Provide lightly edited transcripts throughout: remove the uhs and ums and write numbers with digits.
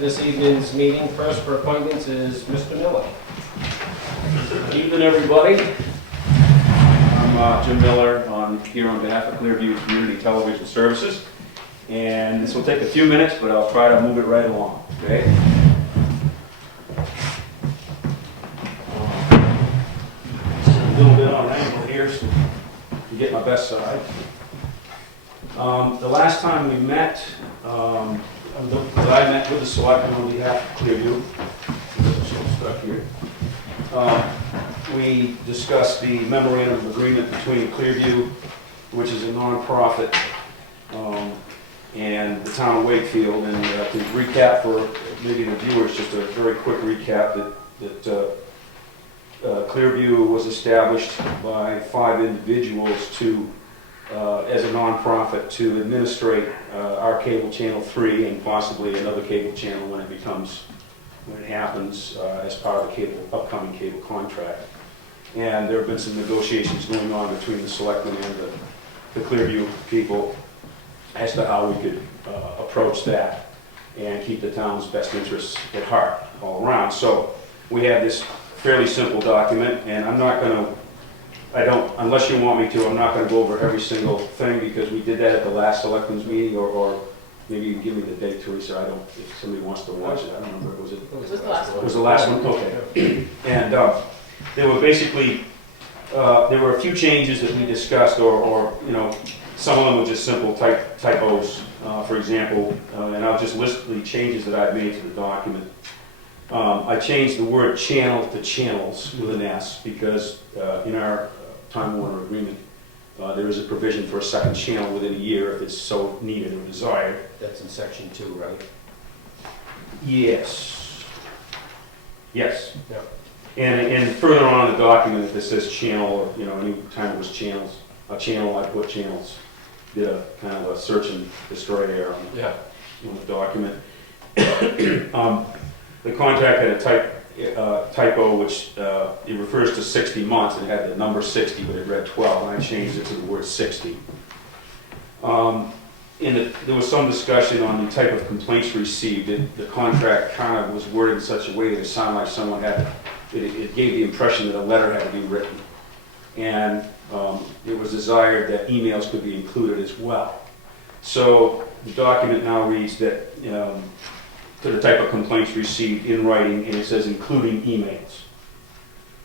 this evening's meeting. First for appointments is Mr. Miller. Good evening, everybody. I'm Jim Miller, here on behalf of Clearview Community Television Services. And this will take a few minutes, but I'll try to move it right along, okay? A little bit on an angle here, so you get my best side. The last time we met, I met with the selectmen on behalf of Clearview. I'm so stuck here. We discussed the memorandum of agreement between Clearview, which is a non-profit, and the town of Wakefield. And to recap for maybe the viewers, just a very quick recap, that Clearview was established by 5 individuals to, as a non-profit, to administrate our cable channel 3 and possibly another cable channel when it happens as part of the upcoming cable contract. And there have been some negotiations going on between the selectmen and the Clearview people as to how we could approach that and keep the town's best interests at heart all around. So we have this fairly simple document, and unless you want me to, I'm not going to go over every single thing because we did that at the last selectmen's meeting, or maybe you can give me the date, Teresa. If somebody wants to watch it, I don't remember. Was it? It was the last one. It was the last one? Okay. And there were basically, there were a few changes that we discussed, or some of them were just simple typos, for example, and I'll just list the changes that I've made to the document. I changed the word channel to channels with an S because in our Time Warner agreement, there is a provision for a second channel within a year if it's so needed or desired. That's in section 2, right? Yes. Yes. Yep. And further on in the document, if it says channel, or any time it was channels, a channel, I put channels. Did a kind of a search and destroy error on the document. The contract had a typo, which it refers to 60 months. It had the number 60, but it read 12, and I changed it to the word 60. There was some discussion on the type of complaints received. The contract kind of was worded in such a way that it sounded like someone it gave the impression that a letter had to be written. And it was desired that emails could be included as well. So the document now reads that to the type of complaints received in writing, and it says including emails.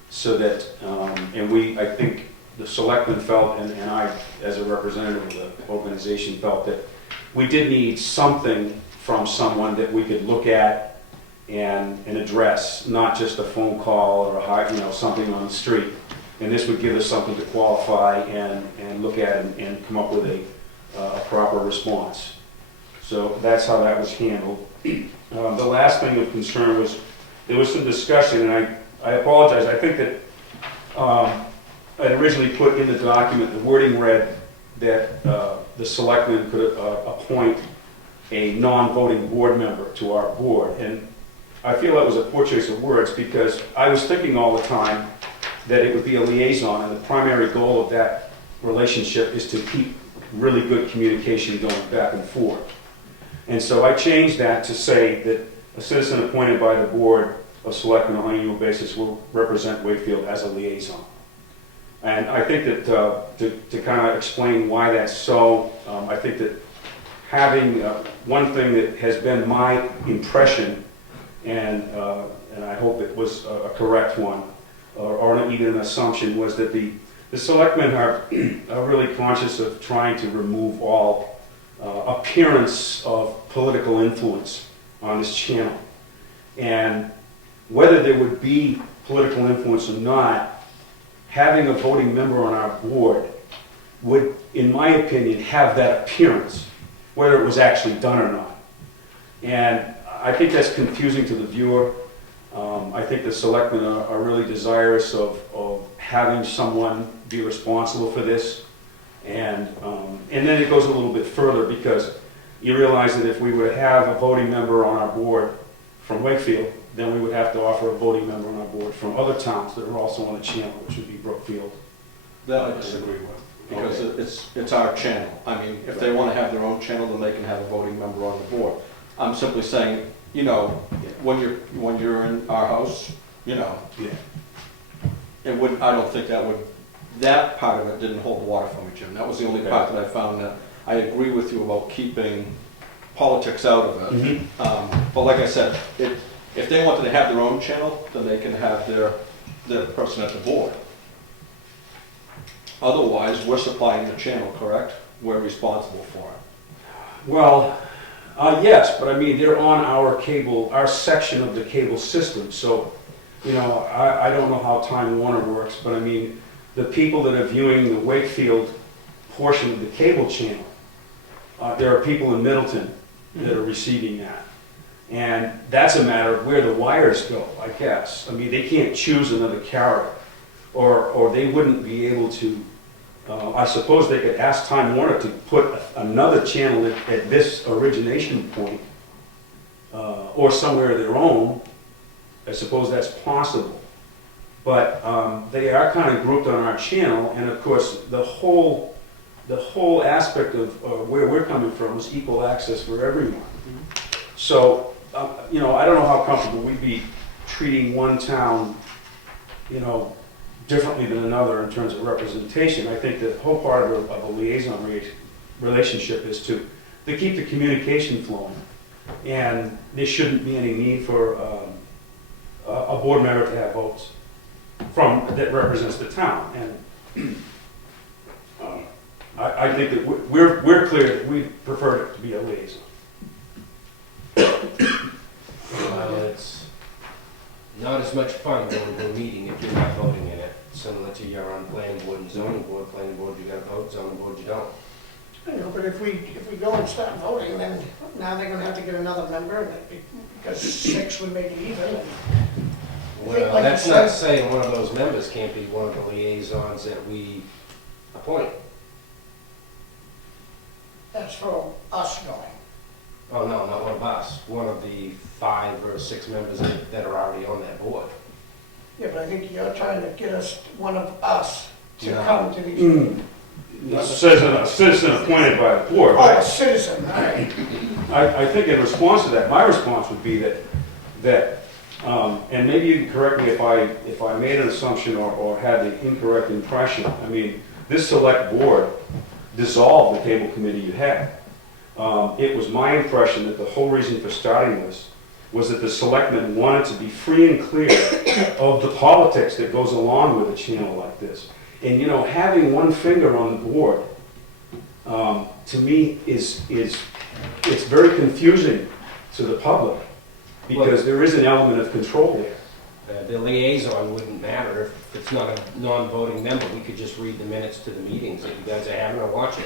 So that, I think the selectmen felt, and I, as a representative of the organization, felt that we did need something from someone that we could look at and address, not just a phone call or something on the street. And this would give us something to qualify and look at and come up with a proper response. So that's how that was handled. The last thing of concern was there was some discussion, and I apologize. I think that I originally put in the document, the wording read that the selectmen could appoint a non-voting board member to our board. And I feel that was a poor choice of words because I was thinking all the time that it would be a liaison, and the primary goal of that relationship is to keep really good communication going back and forth. And so I changed that to say that a citizen appointed by the Board of Selectmen on an annual basis will represent Wakefield as a liaison. And I think that to kind of explain why that's so, I think that having one thing that has been my impression, and I hope it was a correct one, or even an assumption, was that the selectmen are really conscious of trying to remove all appearance of political influence on this channel. And whether there would be political influence or not, having a voting member on our board would, in my opinion, have that appearance, whether it was actually done or not. And I think that's confusing to the viewer. I think the selectmen are really desirous of having someone be responsible for this. And then it goes a little bit further because you realize that if we were to have a voting member on our board from Wakefield, then we would have to offer a voting member on our board from other towns that are also on the channel, which would be Brookfield. That I disagree with, because it's our channel. I mean, if they want to have their own channel, then they can have a voting member on the board. I'm simply saying, you know, when you're in our house, you know, Yeah. it wouldn't, I don't think that part of it didn't hold the water for me, Jim. That was the only part that I found that I agree with you about keeping politics out of it. But like I said, if they wanted to have their own channel, then they can have their person at the board. Otherwise, we're supplying the channel, correct? We're responsible for it. Well, yes, but I mean, they're on our section of the cable system, so, you know, I don't know how Time Warner works, but I mean, the people that are viewing the Wakefield portion of the cable channel, there are people in Middleton that are receiving that. And that's a matter of where the wires go, I guess. I mean, they can't choose another carrier, or they wouldn't be able to, I suppose they could ask Time Warner to put another channel at this origination point, or somewhere of their own. I suppose that's possible. But they are kind of grouped on our channel, and of course, the whole aspect of where we're coming from is equal access for everyone. So, you know, I don't know how comfortable we'd be treating one town, you know, differently than another in terms of representation. I think the whole part of a liaison relationship is to keep the communication flowing. And there shouldn't be any need for a board member to have votes that represents the town. And I think that we're clear that we prefer it to be a liaison. Well, it's not as much fun going to a meeting if you're not voting in it, similar to your on planning board and zoning board. Planning board, you gotta vote, zoning board, you don't. I know, but if we go and start voting, then now they're gonna have to get another member, and because 6 would make it even. And Well, like that's you not said- saying one of those members can't be one of the liaisons that we appoint. That's for us going. Oh, no, not one of us, one of the 5 or 6 members that are already on that board. Yeah, but I think you're trying to get us, one of us, to No. come to these meetings. It says a citizen appointed by the board. Oh, a citizen, all right. I think in response to that, my response would be that, and maybe you can correct me if I made an assumption or had the incorrect impression. I mean, this select board dissolved the cable committee you had. It was my impression that the whole reason for starting this was that the selectmen wanted to be free and clear of the politics that goes along with a channel like this. And you know, having one finger on the board, to me, it's very confusing to the public, because there is an element of control there. The liaison wouldn't matter if it's not a non-voting member. We could just read the minutes to the meetings that you guys are having or watching.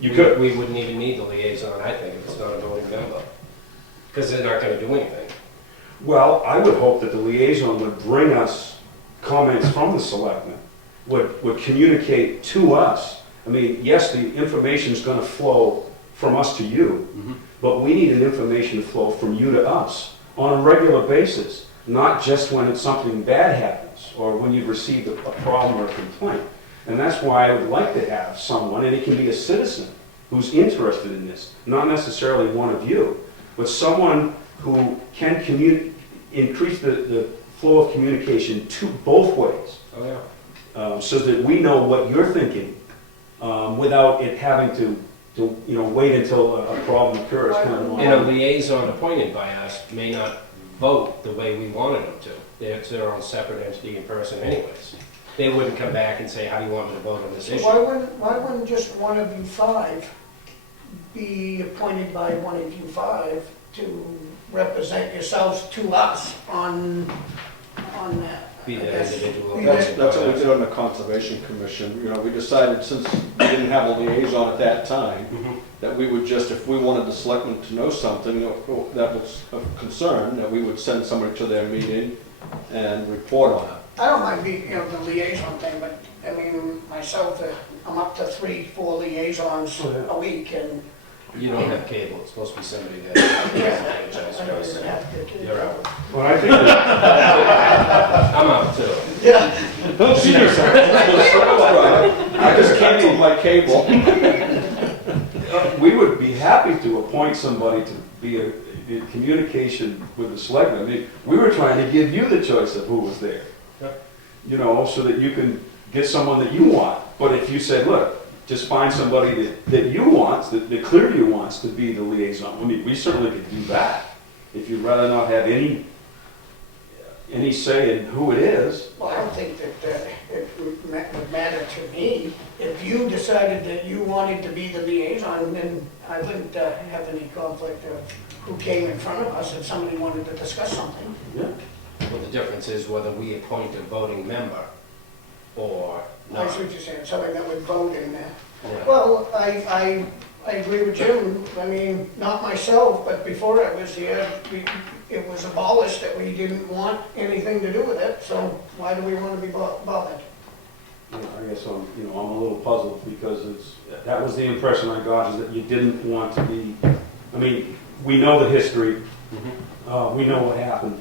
You could. We wouldn't even need the liaison, I think, if it's not a voting member. Because they're not gonna do anything. Well, I would hope that the liaison would bring us comments from the selectmen, would communicate to us. I mean, yes, the information's gonna flow from us to you, but we need an information flow from you to us on a regular basis, not just when it's something bad happens or when you've received a problem or a complaint. And that's why I would like to have someone, and it can be a citizen who's interested in this, not necessarily one of you, but someone who can increase the flow of communication to both ways, Oh, yeah. so that we know what you're thinking, without it having to wait until a problem occurs. Kind of And a liaison appointed by us may not vote the way we wanted them to. It's their own separate entity in person anyways. They wouldn't come back and say, how do you want me to vote on this So issue? why wouldn't just one of you 5 be appointed by one of you 5 to represent yourselves to us on that? Be I that guess. individual. Be That's that- what we did on the Conservation Commission. You know, we decided, since we didn't have a liaison at that time, that we would just, if we wanted the selectmen to know something that was of concern, that we would send somebody to their meeting and report on it. I don't mind being, the liaison thing, but, I mean, myself, I'm up to 3-4 liaisons a week, and You don't have cable, it's supposed to be somebody that I don't even have to. You're out. Well, I think that, I'm out too. Yeah. I just canceled my cable. we would be happy to appoint somebody to be in communication with the selectmen, I mean, we were trying to give you the choice of who was there. Yep. You know, so that you can get someone that you want. But if you said, look, just find somebody that you want, that Clearview wants to be the liaison, I mean, we certainly could do that. If you'd rather not have any say in who it is. Well, I don't think that it would matter to me. If you decided that you wanted to be the liaison, then I wouldn't have any conflict of who came in front of us if somebody wanted to discuss something. Yeah. Well, the difference is whether we appoint a voting member or I not. see what you're saying, somebody that would vote in there. Yeah. Well, I agree with Jim. I mean, not myself, but before I was here, it was abolished that we didn't want anything to do with it, so why do we want to be bothered? You know, I guess I'm a little puzzled because that was the impression I got, is that you didn't want to be, I mean, we know the history, we know what happened.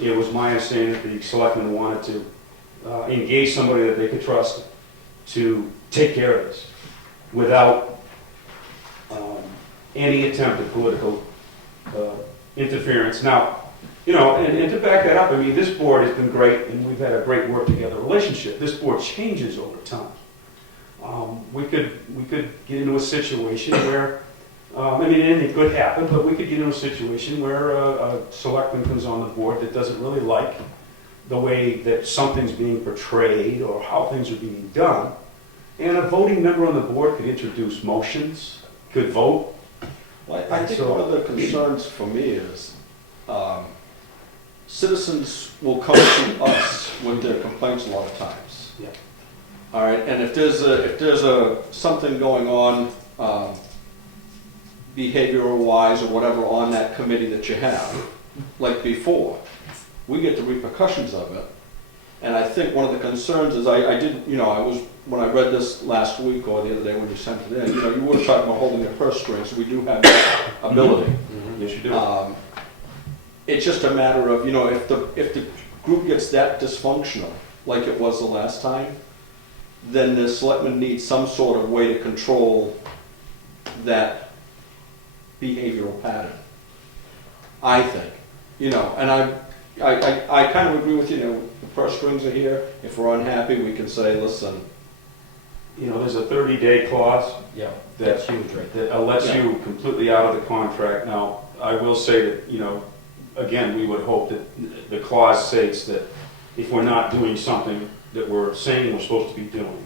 It was my understanding that the selectmen wanted to engage somebody that they could trust to take care of this without any attempt at political interference. Now, you know, and to back that up, I mean, this board has been great, and we've had a great work together relationship. This board changes over time. We could get into a situation where, I mean, anything could happen, but we could get into a situation where a selectman comes on the board that doesn't really like the way that something's being portrayed or how things are being done. And a voting member on the board could introduce motions, could vote. Well, I think one of the concerns for me is citizens will come to us with their complaints a lot of times. Yeah. All right, and if there's something going on behavioral wise or whatever on that committee that you have, like before, we get the repercussions of it. And I think one of the concerns is when I read this last week or the other day when you sent it in, you were talking about holding the purse strings, so we do have that ability. Yes, you do. It's just a matter of, if the group gets that dysfunctional, like it was the last time, then the selectmen need some sort of way to control that behavioral pattern. I think, and I kind of agree with you, the purse strings are here. If we're unhappy, we can say, listen. There's a 30-day clause. Yeah, that's huge, right? That lets you completely out of the contract. Now, I will say that, again, we would hope that the clause states that if we're not doing something that we're saying we're supposed to be doing.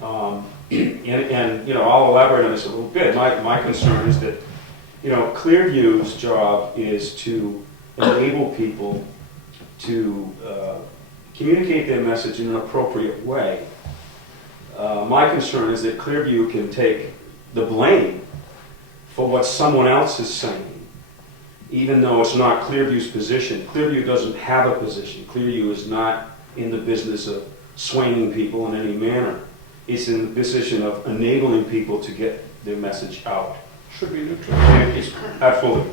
And I'll elaborate on this a little bit. My concern is that, Clearview's job is to enable people to communicate their message in an appropriate way. My concern is that Clearview can take the blame for what someone else is saying, even though it's not Clearview's position. Clearview doesn't have a position. Clearview is not in the business of swaying people in any manner. It's in the position of enabling people to get their message out. Should be neutral. Absolutely.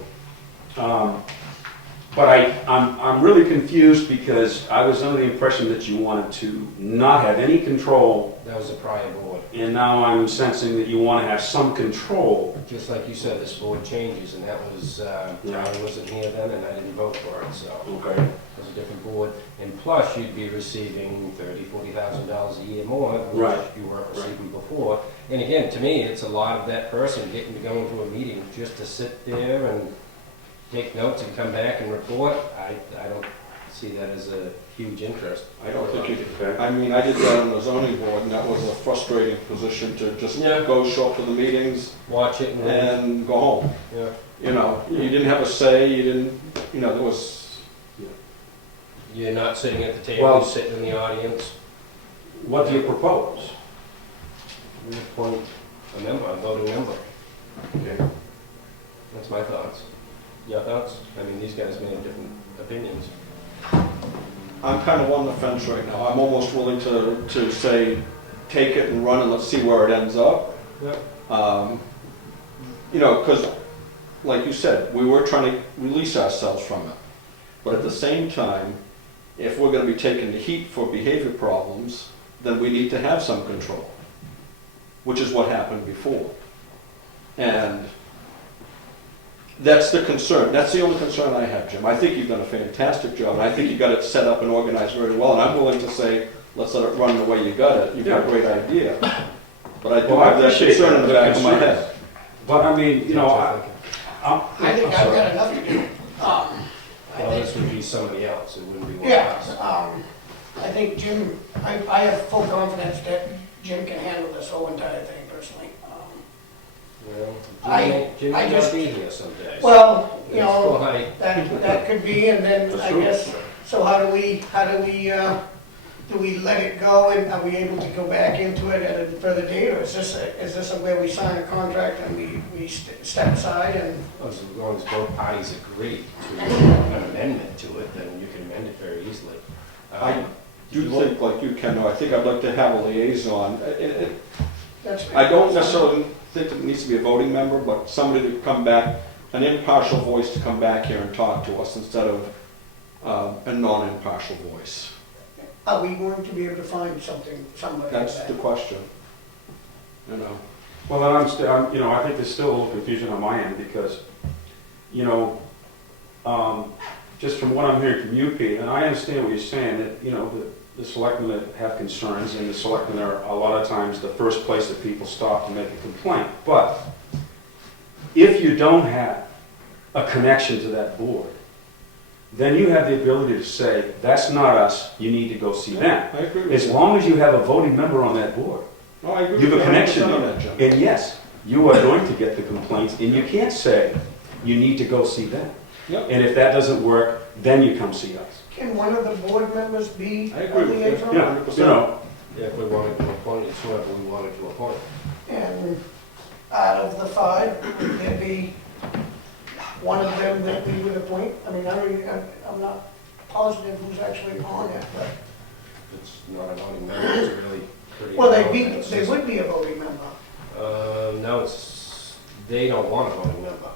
But I'm really confused because I was under the impression that you wanted to not have any control. That was a prior board. And now I'm sensing that you want to have some control. Just like you said, this board changes, and that was, Charlie wasn't here then, and I didn't vote for it, so. Okay. It was a different board. And plus, you'd be receiving $40,000 a year more, which Right. you weren't receiving before. And again, to me, it's a lot of that person getting to go into a meeting just to sit there and take notes and come back and report. I don't see that as a huge interest. I don't think you Okay. I mean, I did that on the zoning board, and that was a frustrating position to just go show up to the meetings Watch it and then, and go home. yeah. You didn't have a say, you didn't, there was, You're not sitting at the table, Well- you're sitting in the audience. What do you propose? We appoint a member, a voting member. Okay. That's my thoughts. Your thoughts? I mean, these guys may have different opinions. I'm kind of on the fence right now. I'm almost willing to say, take it and run and let's see where it ends up. Yeah. Because, like you said, we were trying to release ourselves from it. But at the same time, if we're going to be taking the heat for behavior problems, then we need to have some control, which is what happened before. And That's the concern. That's the only concern I have, Jim. I think you've done a fantastic job, and I think you got it set up and organized very well, and I'm willing to say, let's let it run the way you got it. You've got a great idea. But I do Well, I have that appreciate concern in the back of my concern. head. But I mean, you know, I'm I think I've sorry. got enough to do. I Well, think, this would be somebody else, it wouldn't be one of yeah, us. I think Jim, I have full confidence that Jim can handle this whole entire thing personally. Well, I Jim may not just- be here some days. Well, you It's know, why- that could be, and then That's I true. guess, so how do we let it go, and are we able to go back into it at a further date, or is this where we sign a contract and we step aside and? As long as both parties agree to an amendment to it, then you can amend it very easily. I do think, like you, Ken, I think I'd like to have a liaison. That's I don't necessarily think it needs to be a voting member, but somebody to come back, an impartial voice to come back here and talk to us instead of a non-impartial voice. Are we going to be able to find somebody like That's that? the question. You know, Well, then you know, I think there's still a little confusion on my end because, you know, just from what I'm hearing from you, Pete, and I understand what you're saying, that, you know, the selectmen that have concerns, and the selectmen are a lot of times the first place that people stop to make a complaint. But if you don't have a connection to that board, then you have the ability to say, that's not us, you need to go see them. I agree with As you. long as you have a voting member on that board, No, I agree you have with a you connection 100% on there. that, Jim. And yes, you are going to get the complaints, and you can't say, you need to go see them. Yep. And if that doesn't work, then you come see us. Can one of the board members be I a agree with you. liaison? Yeah, 100%. you know, If we wanted to appoint, it's whoever we wanted to appoint. And out of the 5, would there be one of them that we would appoint? I mean, I'm not positive who's actually on it, but, It's not a voting member, it's really pretty. well, irrelevant. It's they just- would be a voting member, No, they don't want a voting member.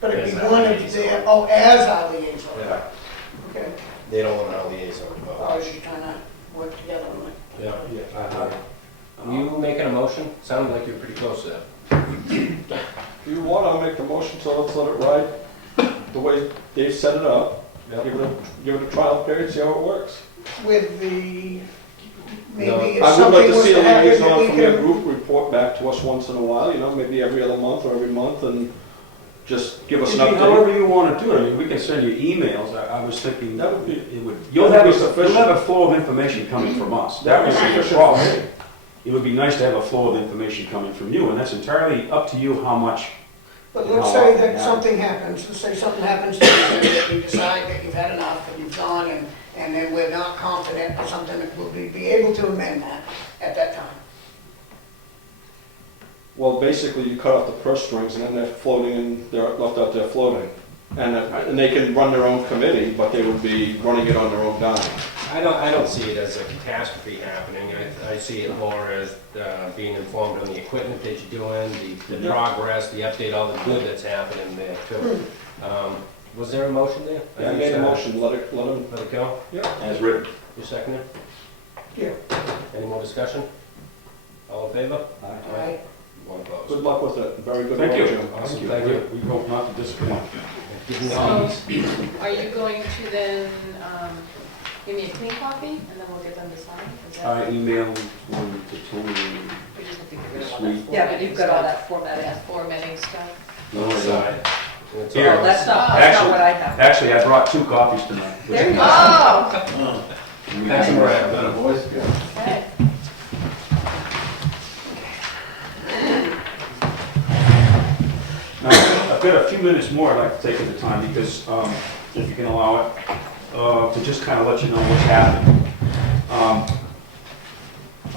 but it'd be As our one of liaison. their, oh, as our liaison. Yeah, Okay, they don't want our liaison I involved. was just trying to work together on it. Yeah. You making a motion? Sounded like you're pretty close to that. If you want, I'll make the motion, so let's let it ride the way Dave set it up. Yep. Give it a trial period, see how it works. With the, maybe No. if I would something like to was see a to happen, that liaison we from your can. group report back to us once in a while, you know, maybe every other month or every month, and just give us an update. however you want to do it, I mean, we can send you emails, I was thinking, That would be- it would, you'll have a flow of information coming from us. That was the Sufficient. problem. It would be nice to have a flow of information coming from you, and that's entirely up to you how much. But let's say that something happens, let's say something happens to you, that you decide that you've had enough, and you've gone, and then we're not confident or something, that we'll be able to amend that at that time. Well, basically, you cut off the purse strings, and then they're floating, and they're left out there floating. And they can run their own committee, but they would be running it on their own dime. I don't see it as a catastrophe happening. I see it more as being informed on the equipment that you're doing, the progress, the update, all the good that's happening there too. Was there a motion there? Yeah, I made a motion, let them, Let it go? As written. You second it? Yeah. Any more discussion? All in favor? Right? One opposed. good luck with it, very good Thank work, you. Jim. Awesome, thank you. We hope not to disappoint. Give me So- these. Are you going to then give me a clean copy and then we'll get them to sign? Is that- I emailed one to Tony. We just have to get rid of all Sweet. that Yeah, but you've got all formatting that stuff. formatting stuff. No, I don't. Side. It's Here. all- Oh, that's not Actually- what I have. Actually, I brought 2 copies tonight. There you go. Oh, Pass them around. okay. Now, I've got a few minutes more I'd like to take at the time because, if you can allow it, to just kind of let you know what's happening.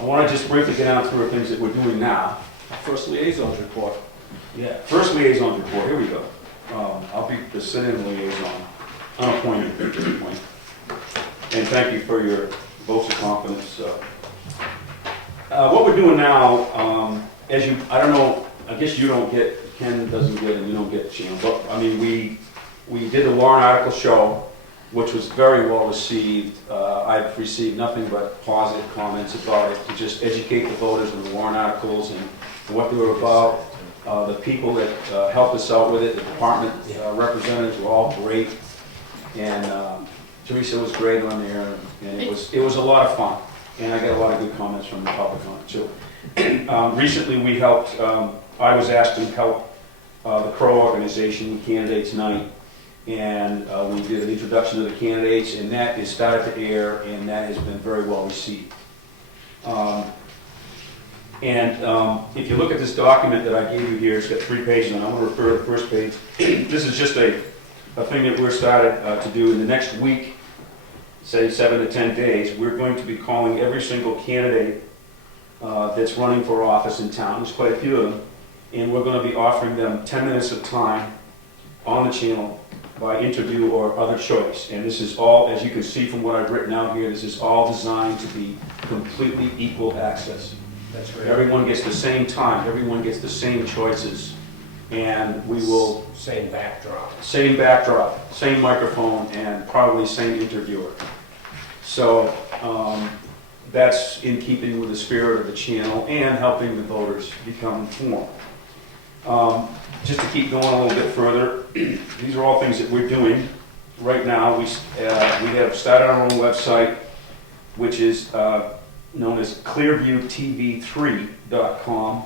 I want to just briefly get down through the things that we're doing now. First liaisons report. Yeah. First liaison report, here we go. I'll be the sit-in liaison, unappointed at this point. And thank you for your votes of confidence. What we're doing now, I don't know, I guess you don't get, Ken doesn't get, and you don't get, Sheila, but, I mean, we did the warrant article show, which was very well received. I've received nothing but positive comments about it, to just educate the voters on the warrant articles and what they were about. The people that helped us out with it, the department representatives were all great. And Teresa was great on there, and it was a lot of fun. And I got a lot of good comments from the public on it too. Recently we helped, I was asked to help the Crow organization with Candidates Night. And we did an introduction to the candidates, and that is started to air, and that has been very well received. If you look at this document that I gave you here, it's got 3 pages, and I'm going to refer to the first page. This is just a thing that we're started to do in the next week, say 7 to 10 days. We're going to be calling every single candidate that's running for office in town. There's quite a few of them. And we're going to be offering them 10 minutes of time on the channel by interview or other choice. And this is all, as you can see from what I've written out here, this is all designed to be completely equal access. That's great. Everyone gets the same time, everyone gets the same choices, and we will... Same backdrop. Same backdrop, same microphone, and probably same interviewer. So that's in keeping with the spirit of the channel and helping the voters become informed. Just to keep going a little bit further, these are all things that we're doing right now. We have started our own website, which is known as ClearviewTV3.com.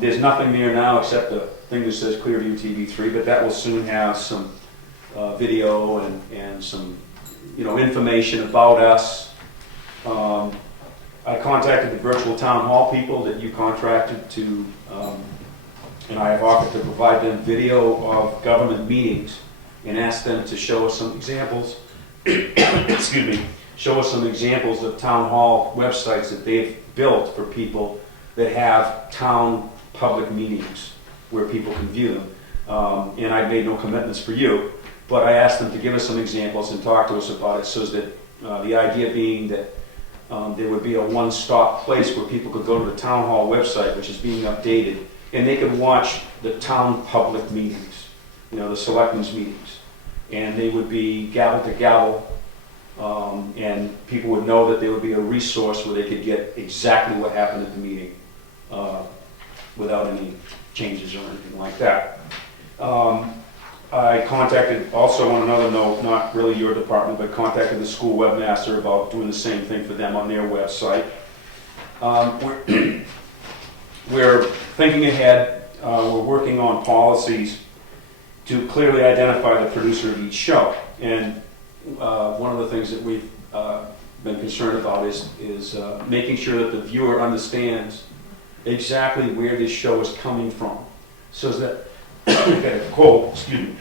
There's nothing there now except a thing that says Clearview TV3, but that will soon have some video and some information about us. I contacted the virtual town hall people that you contracted to, and I have offered to provide them video of government meetings and asked them to show us some examples, excuse me, show us some examples of town hall websites that they've built for people that have town public meetings where people can view them. And I made no commitments for you, but I asked them to give us some examples and talk to us about it, so that the idea being that there would be a one-stop place where people could go to the town hall website, which is being updated, and they could watch the town public meetings, the selectmen's meetings. And they would be gavel to gavel, and people would know that there would be a resource where they could get exactly what happened at the meeting without any changes or anything like that. I contacted, also on another note, not really your department, but contacted the school webmaster about doing the same thing for them on their website. We're thinking ahead. We're working on policies to clearly identify the producer of each show. And one of the things that we've been concerned about is making sure that the viewer understands exactly where this show is coming from, so that I've got a cold, excuse me.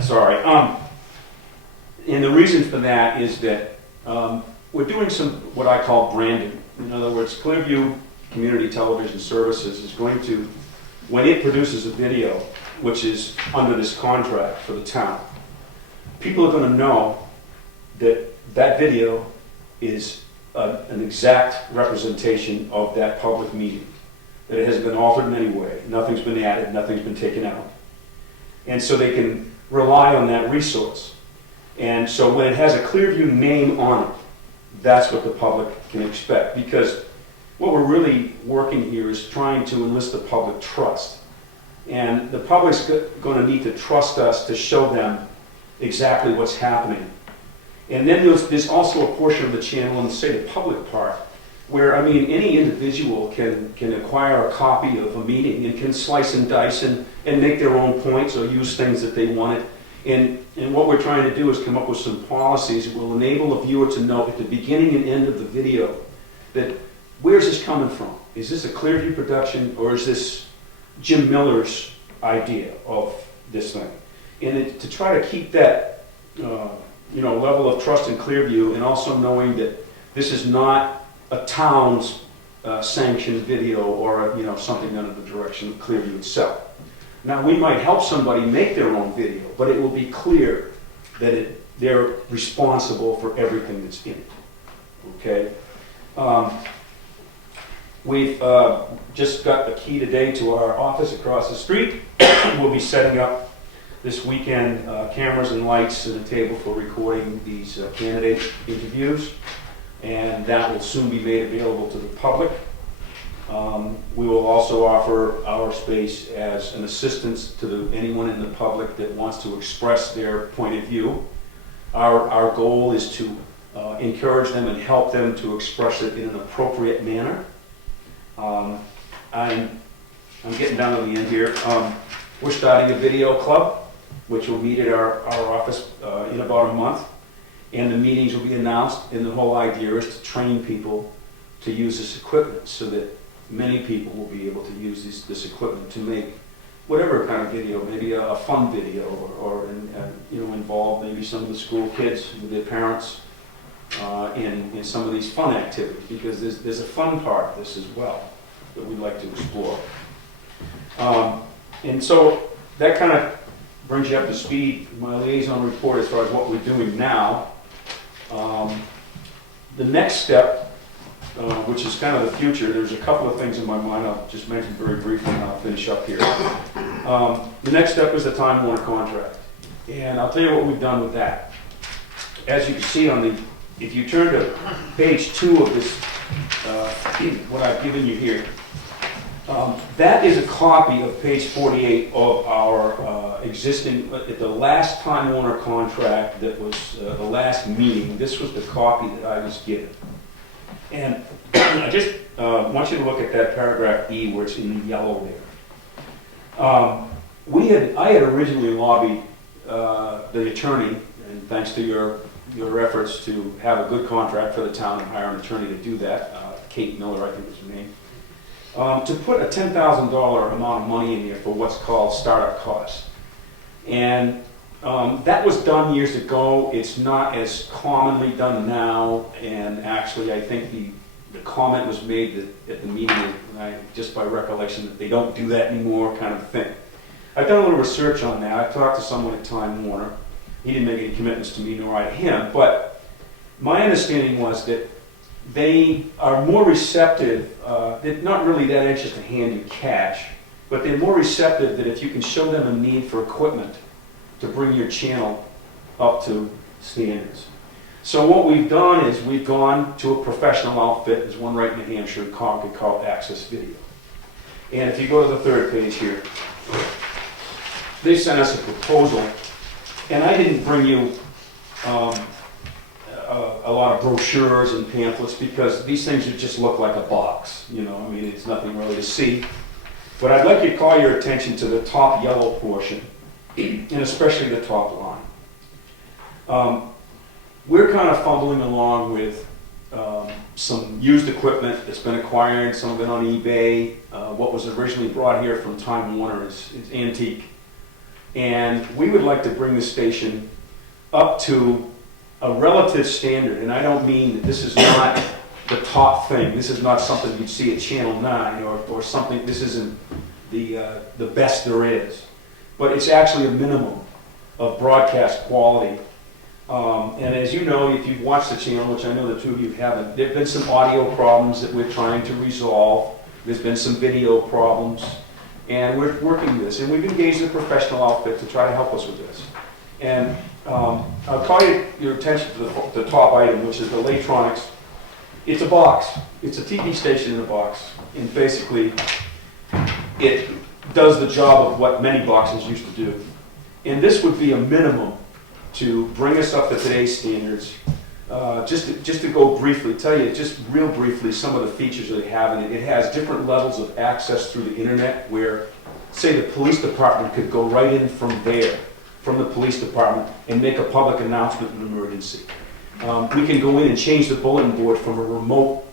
Sorry. And the reason for that is that we're doing some what I call branding. In other words, Clearview Community Television Services is going to, when it produces a video, which is under this contract for the town, people are going to know that that video is an exact representation of that public meeting, that it hasn't been altered in any way, nothing's been added, nothing's been taken out. And so they can rely on that resource. And so when it has a Clearview name on it, that's what the public can expect. Because what we're really working here is trying to enlist the public trust. And the public's going to need to trust us to show them exactly what's happening. And then there's also a portion of the channel in, say, the public part, where, I mean, any individual can acquire a copy of a meeting and can slice and dice and make their own points or use things that they wanted. And what we're trying to do is come up with some policies that will enable a viewer to know at the beginning and end of the video that, where's this coming from? Is this a Clearview production, or is this Jim Miller's idea of this thing? And to try to keep that level of trust in Clearview, and also knowing that this is not a town's sanctioned video or something under the direction of Clearview itself. Now, we might help somebody make their own video, but it will be clear that they're responsible for everything that's in it. Okay? We've just got the key today to our office across the street. We'll be setting up this weekend cameras and lights and a table for recording these candidate interviews, and that will soon be made available to the public. We will also offer our space as an assistance to anyone in the public that wants to express their point of view. Our goal is to encourage them and help them to express it in an appropriate manner. I'm getting down to the end here. We're starting a video club, which will meet at our office in about a month. And the meetings will be announced, and the whole idea is to train people to use this equipment so that many people will be able to use this equipment to make whatever kind of video, maybe a fun video, or involve maybe some of the school kids with their parents in some of these fun activities, because there's a fun part of this as well that we'd like to explore. And so that kind of brings you up to speed, my liaison report as far as what we're doing now. The next step, which is kind of the future, there's a couple of things in my mind I'll just mention very briefly and I'll finish up here. The next step is the Time Warner contract. And I'll tell you what we've done with that. As you can see if you turn to page 2 of this, what I've given you here, that is a copy of page 48 of our existing, the last Time Warner contract that was the last meeting. This was the copy that I was given. And I just want you to look at that paragraph E where it's in the yellow there. I had originally lobbied the attorney, and thanks to your efforts to have a good contract for the town and hire an attorney to do that, Kate Miller, I think is her name, to put a $10,000 amount of money in here for what's called startup costs. And that was done years ago. It's not as commonly done now, and actually I think the comment was made at the meeting, just by recollection, that they don't do that anymore, kind of thing. I've done a little research on that. I've talked to someone at Time Warner. He didn't make any commitments to me, nor I to him, but my understanding was that they are more receptive. They're not really that anxious to hand you cash, but they're more receptive that if you can show them a need for equipment to bring your channel up to standards. So what we've done is we've gone to a professional outfit. There's one right in New Hampshire in Concord called Access Video. And if you go to the third page here, they sent us a proposal, and I didn't bring you a lot of brochures and pamphlets because these things would just look like a box. I mean, it's nothing really to see. But I'd like you to call your attention to the top yellow portion, and especially the top line. We're kind of fumbling along with some used equipment that's been acquired, some of it on eBay. What was originally brought here from Time Warner is antique. And we would like to bring the station up to a relative standard. And I don't mean that this is not the top thing. This is not something you'd see at Channel 9 or something. This isn't the best there is. But it's actually a minimum of broadcast quality. And as you know, if you've watched the channel, which I know the two of you haven't, there have been some audio problems that we're trying to resolve. There's been some video problems. And we're working this. And we've engaged a professional outfit to try to help us with this. And I'll call your attention to the top item, which is the Latronics. It's a box. It's a TV station in a box. And basically, it does the job of what many boxes used to do. And this would be a minimum to bring us up to today's standards. Just to go briefly, tell you just real briefly some of the features that it have in it. It has different levels of access through the internet where, say, the police department could go right in from there, from the police department, and make a public announcement of an emergency. We can go in and change the bulletin board from a remote,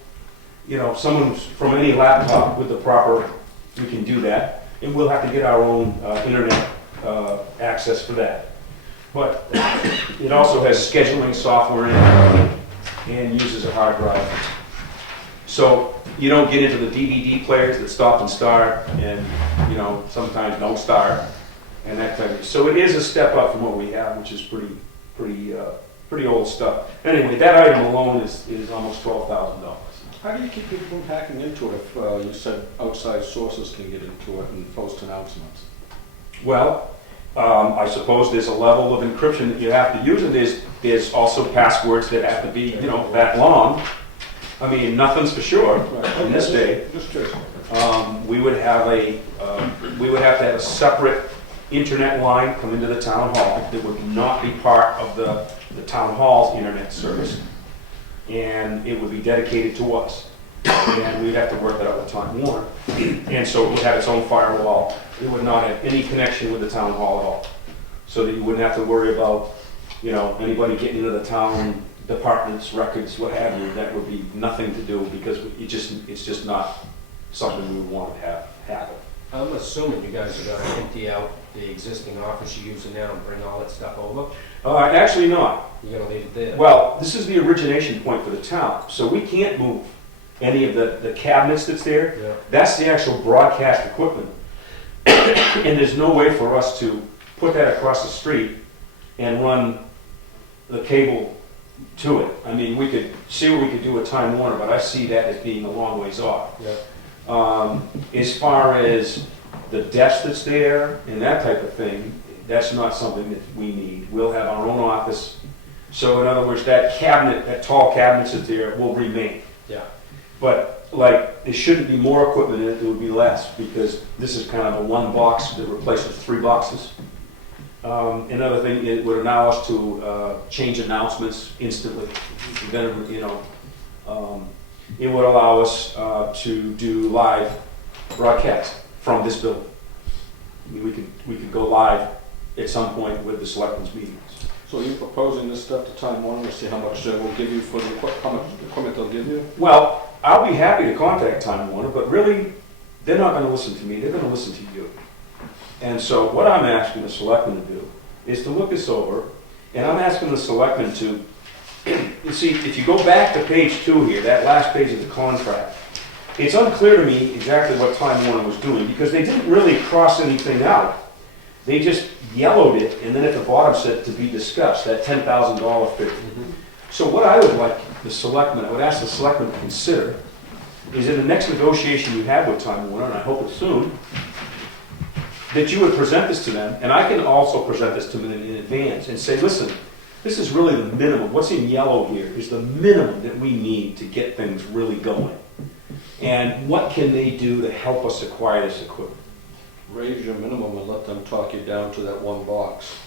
someone from any laptop with the proper, we can do that. And we'll have to get our own internet access for that. But it also has scheduling software in it and uses a hard drive. So you don't get into the DVD players that stop and start and, sometimes don't start and that type of. So it is a step up from what we have, which is pretty old stuff. Anyway, that item alone is almost $12,000. How do you keep people from hacking into it if you said outside sources can get into it and post announcements? Well, I suppose there's a level of encryption that you have to use, and there's also passwords that have to be, that long. I mean, nothing's for sure in this day. Just curious. We would have to have a separate internet line come into the town hall that would not be part of the town hall's internet service. And it would be dedicated to us. And we'd have to work that out with Time Warner. And so it would have its own firewall. It would not have any connection with the town hall at all. So that you wouldn't have to worry about, you know, anybody getting into the town department's records, what have you. That would be nothing to do because it's just not something we would want to have happen. I'm assuming you guys are gonna empty out the existing office you're using now and bring all that stuff over? Actually not. You're gonna leave it there? Well, this is the origination point for the town, so we can't move any of the cabinets that's there. Yeah. That's the actual broadcast equipment. And there's no way for us to put that across the street and run the cable to it. I mean, we could see what we could do with Time Warner, but I see that as being a long ways off. Yeah. As far as the desk that's there and that type of thing, that's not something that we need. We'll have our own office. So in other words, that cabinet, that tall cabinet that's there will remain. Yeah. But like, there shouldn't be more equipment in it, there would be less, because this is kind of a one box that replaces 3 boxes. Another thing, it would allow us to change announcements instantly. Then, you know, it would allow us to do live broadcast from this building. I mean, we could go live at some point with the selectmen's meetings. So you're proposing this stuff to Time Warner to see how much we'll give you for how much equipment they'll give you? Well, I'll be happy to contact Time Warner, but really, they're not gonna listen to me, they're gonna listen to you. And so what I'm asking the selectmen to do is to look this over, and I'm asking the selectmen to, you see, if you go back to page 2 here, that last page of the contract, it's unclear to me exactly what Time Warner was doing, because they didn't really cross anything out. They just yellowed it, and then at the bottom said to be discussed, that $10,000 figure. So what I would like the selectmen, I would ask the selectmen to consider, is in the next negotiation you have with Time Warner, and I hope it's soon, that you would present this to them, and I can also present this to them in advance, and say, listen, this is really the minimum. What's in yellow here is the minimum that we need to get things really going. And what can they do to help us acquire this equipment? Raise your minimum and let them talk you down to that one box.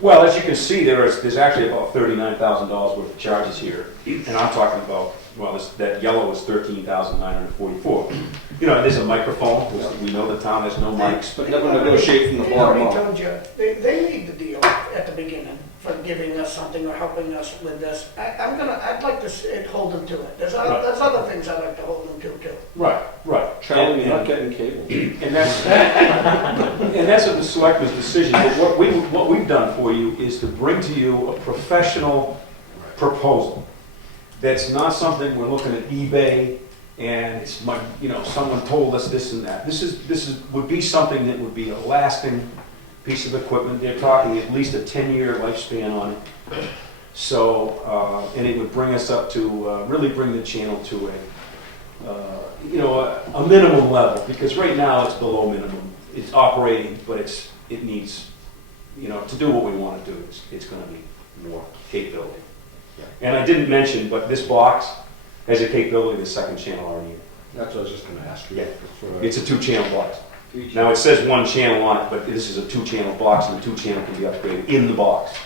Well, as you can see, there's actually about $39,000 worth of charges here, and I'm talking about, well, that yellow is $13,944. You know, there's a microphone. We know the town has no mics. But never negotiate from the They bottom already up. told you, they made the deal at the beginning for giving us something or helping us with this. I'd like to hold them to it. There's other things I'd like to hold them to too. Right, right. Charlie, you're not getting cable. And that's the selectmen's decision. But what we've done for you is to bring to you a professional proposal. That's not something we're looking at eBay and it's my, you know, someone told us this and that. This would be something that would be a lasting piece of equipment. They're talking at least a 10-year lifespan on it. So, and it would bring us up to really bring the channel to a minimum level, because right now it's below minimum. It's operating, but it needs, you know, to do what we want to do. It's going to need more capability. And I didn't mention, but this box has a capability of the second channel already in it. That's what I was just gonna ask you. Yeah. For, It's a 2-channel box. Now it says 1 channel on it, but this is a 2-channel box, and the 2-channel can be upgraded in the box.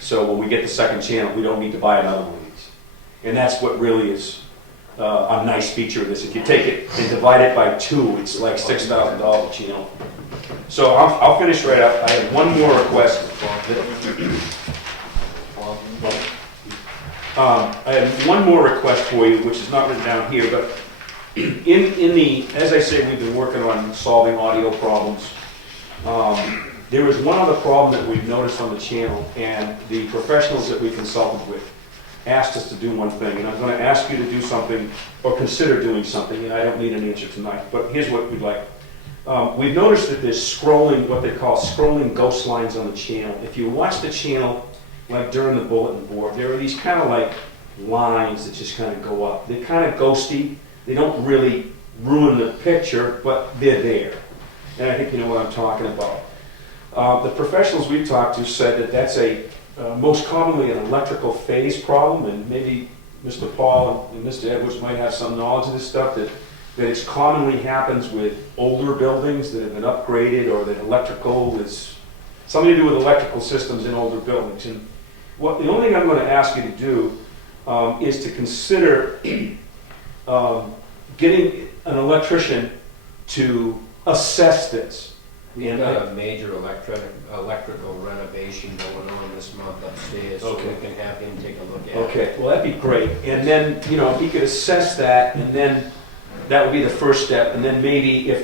So when we get the second channel, we don't need to buy another one of these. And that's what really is a nice feature of this. If you take it and divide it by 2, it's like $6,000 a channel. So I'll finish right up. I have one more request. I have one more request for you, which is not written down here, but as I say, we've been working on solving audio problems. There was one other problem that we've noticed on the channel, and the professionals that we consulted with asked us to do one thing, and I'm going to ask you to do something, or consider doing something, and I don't need an answer tonight, but here's what we'd like. We've noticed that there's scrolling, what they call scrolling ghost lines on the channel. If you watch the channel, like during the bulletin board, there are these kind of like lines that just kind of go up. They're kind of ghosty. They don't really ruin the picture, but they're there. And I think you know what I'm talking about. The professionals we've talked to said that that's most commonly an electrical phase problem, and maybe Mr. Paul and Mr. Edwards might have some knowledge of this stuff, that it commonly happens with older buildings that have been upgraded, or that electrical is, something to do with electrical systems in older buildings. And the only thing I'm going to ask you to do is to consider getting an electrician to assess this. We've got a major electrical renovation going on this month upstairs, so we can have him take a look at it. Okay, well, that'd be great. And then, if he could assess that, and then that would be the first step, and then maybe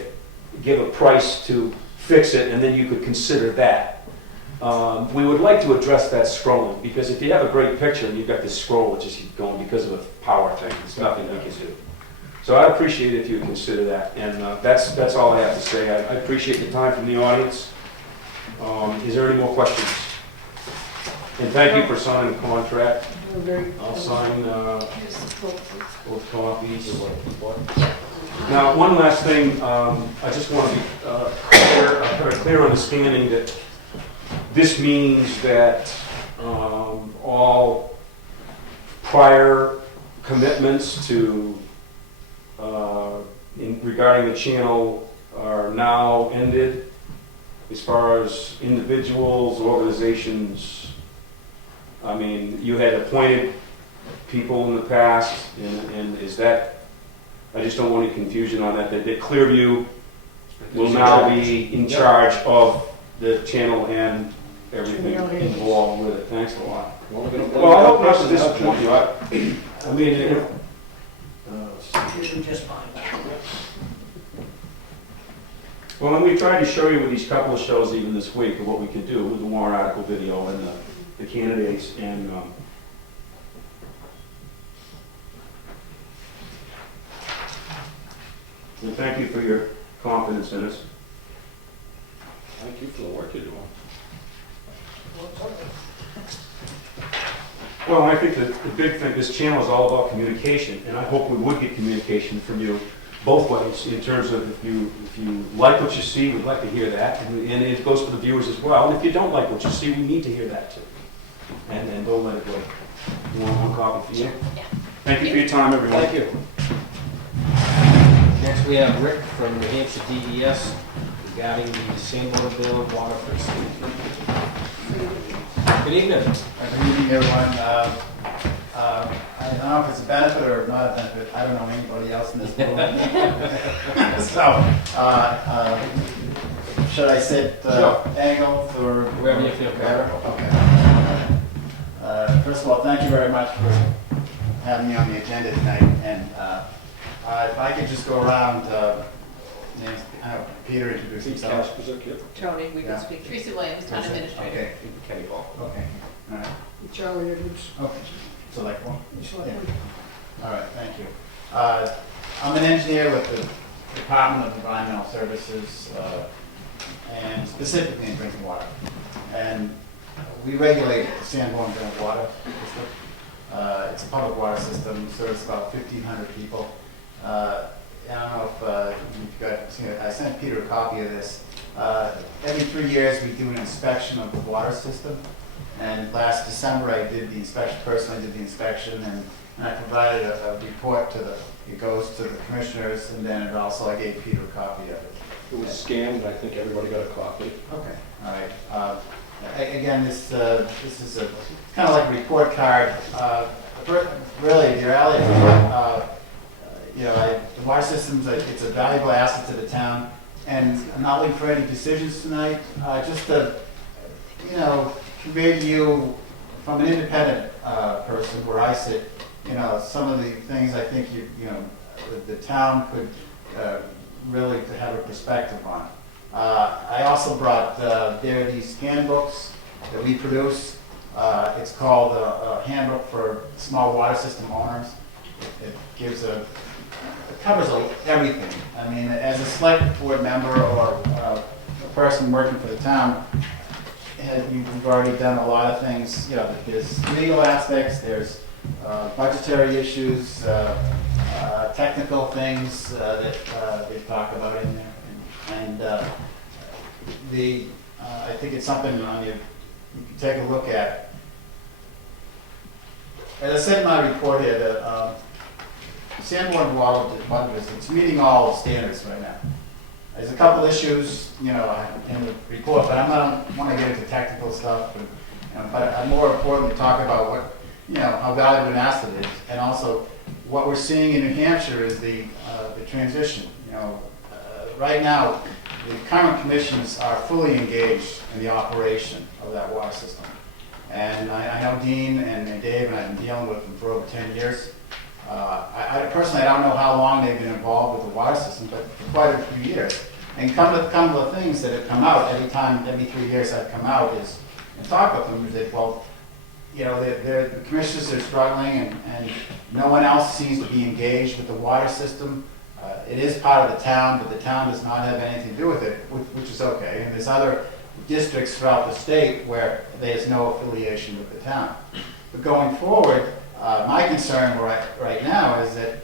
give a price to fix it, and then you could consider that. We would like to address that scrolling, because if you have a great picture and you've got this scroll that just keeps going because of a power thing, there's nothing we can do. So I appreciate it if you would consider that, and that's all I have to say. I appreciate the time from the audience. Is there any more questions? And thank you for signing the contract. I'll sign both copies. Now, one last thing, I just want to be have a clear understanding that this means that all prior commitments to regarding the channel are now ended, as far as individuals, organizations. I mean, you had appointed people in the past, and is that, I just don't want any confusion on that Clearview will now be in charge of the channel and everything involved with it. Thanks a lot. Well, I hope not to disappoint you. I mean, You do just fine. well, and we tried to show you with these couple of shows even this week of what we could do with the warrant article video and the candidates, and thank you for your confidence in us. Thank you for the work you're doing. Well, I think that the big thing, this channel is all about communication, and I hope we would get communication from you both ways, in terms of if you like what you see, we'd like to hear that, and it goes for the viewers as well. And if you don't like what you see, we need to hear that too. And don't let it go. You want one copy for you? Yeah. Thank you for your time, everyone. Thank you. Next, we have Rick from New Hampshire DES regarding the Sanbornville water facility. Good evening. Good evening, everyone. I don't know if it's a benefit or not a benefit. I don't know anybody else in this room. So, should I sit angled or Wherever you feel comfortable. Okay. First of all, thank you very much for having me on the agenda tonight. And if I could just go around, names, Peter introduce himself. Tony, we Yeah. can speak. Teresa Williams, town administrator. Okay. Kenny Ball. Okay. All right. Charlie Edwards. Okay. Select one. Select one. All right, thank you. I'm an engineer with the Department of Environmental Services, and specifically in drinking water. And we regulate the Sanbornville water system. It's a public water system, serves about 1,500 people. I don't know if you've got, I sent Peter a copy of this. Every 3 years, we do an inspection of the water system. And last December, I did the inspection, personally did the inspection, and I provided a report to it goes to the commissioners, and then I gave Peter a copy of it. It was scanned, I think everybody got a copy. Okay, all right. Again, this is kind of like a report card. Really, the reality is, the water systems, it's a valuable asset to the town, and I'm not looking for any decisions tonight, just to, convey to you from an independent person where I sit, some of the things I think the town could really have a perspective on. I also brought there are these handbooks that we produce. It's called a handbook for small water system owners. It covers everything. I mean, as a select board member or a person working for the town, you've already done a lot of things. There's legal aspects, there's budgetary issues, technical things that they talk about in there, and I think it's something you can take a look at. as I said in my report here, the Sanborn Water District, it's meeting all standards right now. There's a couple issues, in the report, but I don't want to get into technical stuff. But I'm more important to talk about what, how valuable an asset is, and also what we're seeing in New Hampshire is the transition. Right now, the current commissions are fully engaged in the operation of that water system. And I know Dean and Dave, and I've been dealing with them for over 10 years. I personally, I don't know how long they've been involved with the water system, but for quite a few years. And come to the things that have come out every 3 years I've come out is, and talk with them, is that, well, the commissioners are struggling and no one else seems to be engaged with the water system. It is part of the town, but the town does not have anything to do with it, which is okay. And there's other districts throughout the state where there's no affiliation with the town. But going forward, my concern right now is that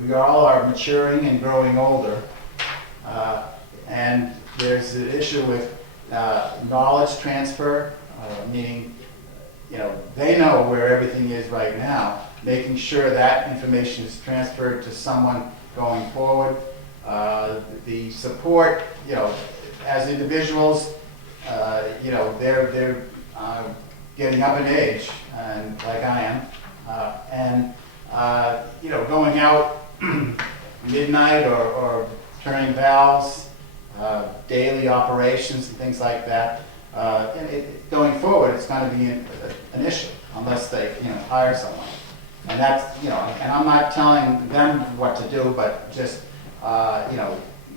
we all are maturing and growing older, and there's an issue with knowledge transfer, meaning, they know where everything is right now, making sure that information is transferred to someone going forward. The support, as individuals, they're getting up in age, and like I am, going out midnight or turning valves, daily operations and things like that. Going forward, it's going to be an issue unless they, hire someone. And that's, and I'm not telling them what to do, but just,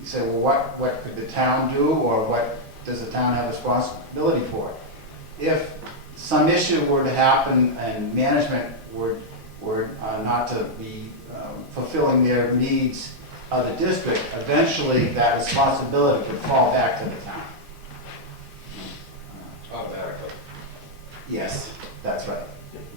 say, well, what could the town do, or what does the town have responsibility for? If some issue were to happen and management were not to be fulfilling their needs of the district, eventually that responsibility would fall back to the town. Automatically. Yes, that's right.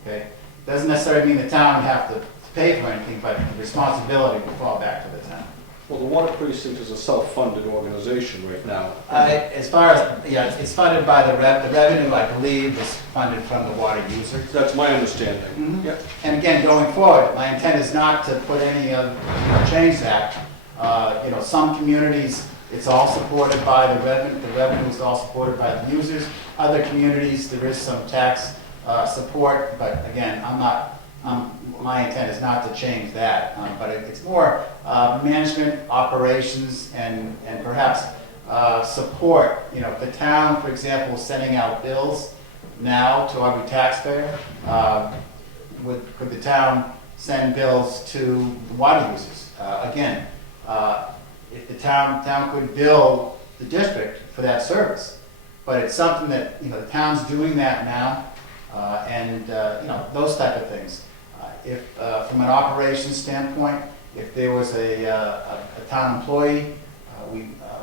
Okay? Doesn't necessarily mean the town would have to pay for anything, but the responsibility would fall back to the town. Well, the water precinct is a self-funded organization right now. As far as, it's funded by the revenue, I believe, is funded from the water users. That's my understanding. Mhm. Yep. And again, going forward, my intent is not to put any of, change that. Some communities, it's all supported by the revenue is all supported by the users. Other communities, there is some tax support, but again, my intent is not to change that. But it's more management, operations, and perhaps support. If the town, for example, is sending out bills now to every taxpayer, could the town send bills to the water users? Again, if the town could bill the district for that service, but it's something that the town's doing that now, and those type of things. If from an operations standpoint, if there was a town employee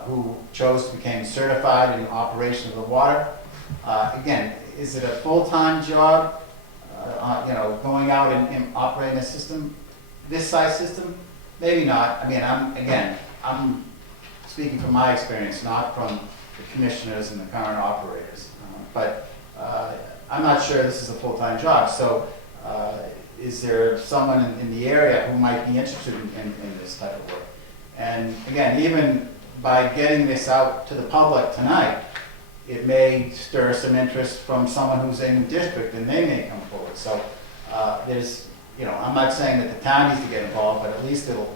who chose to become certified in the operation of the water, again, is it a full-time job? Going out and operating a system, this size system? Maybe not. I mean, I'm speaking from my experience, not from the commissioners and the current operators. But I'm not sure this is a full-time job. So is there someone in the area who might be interested in this type of work? And again, even by getting this out to the public tonight, it may stir some interest from someone who's in the district, and they may come forward. So there's, I'm not saying that the town needs to get involved, but at least it'll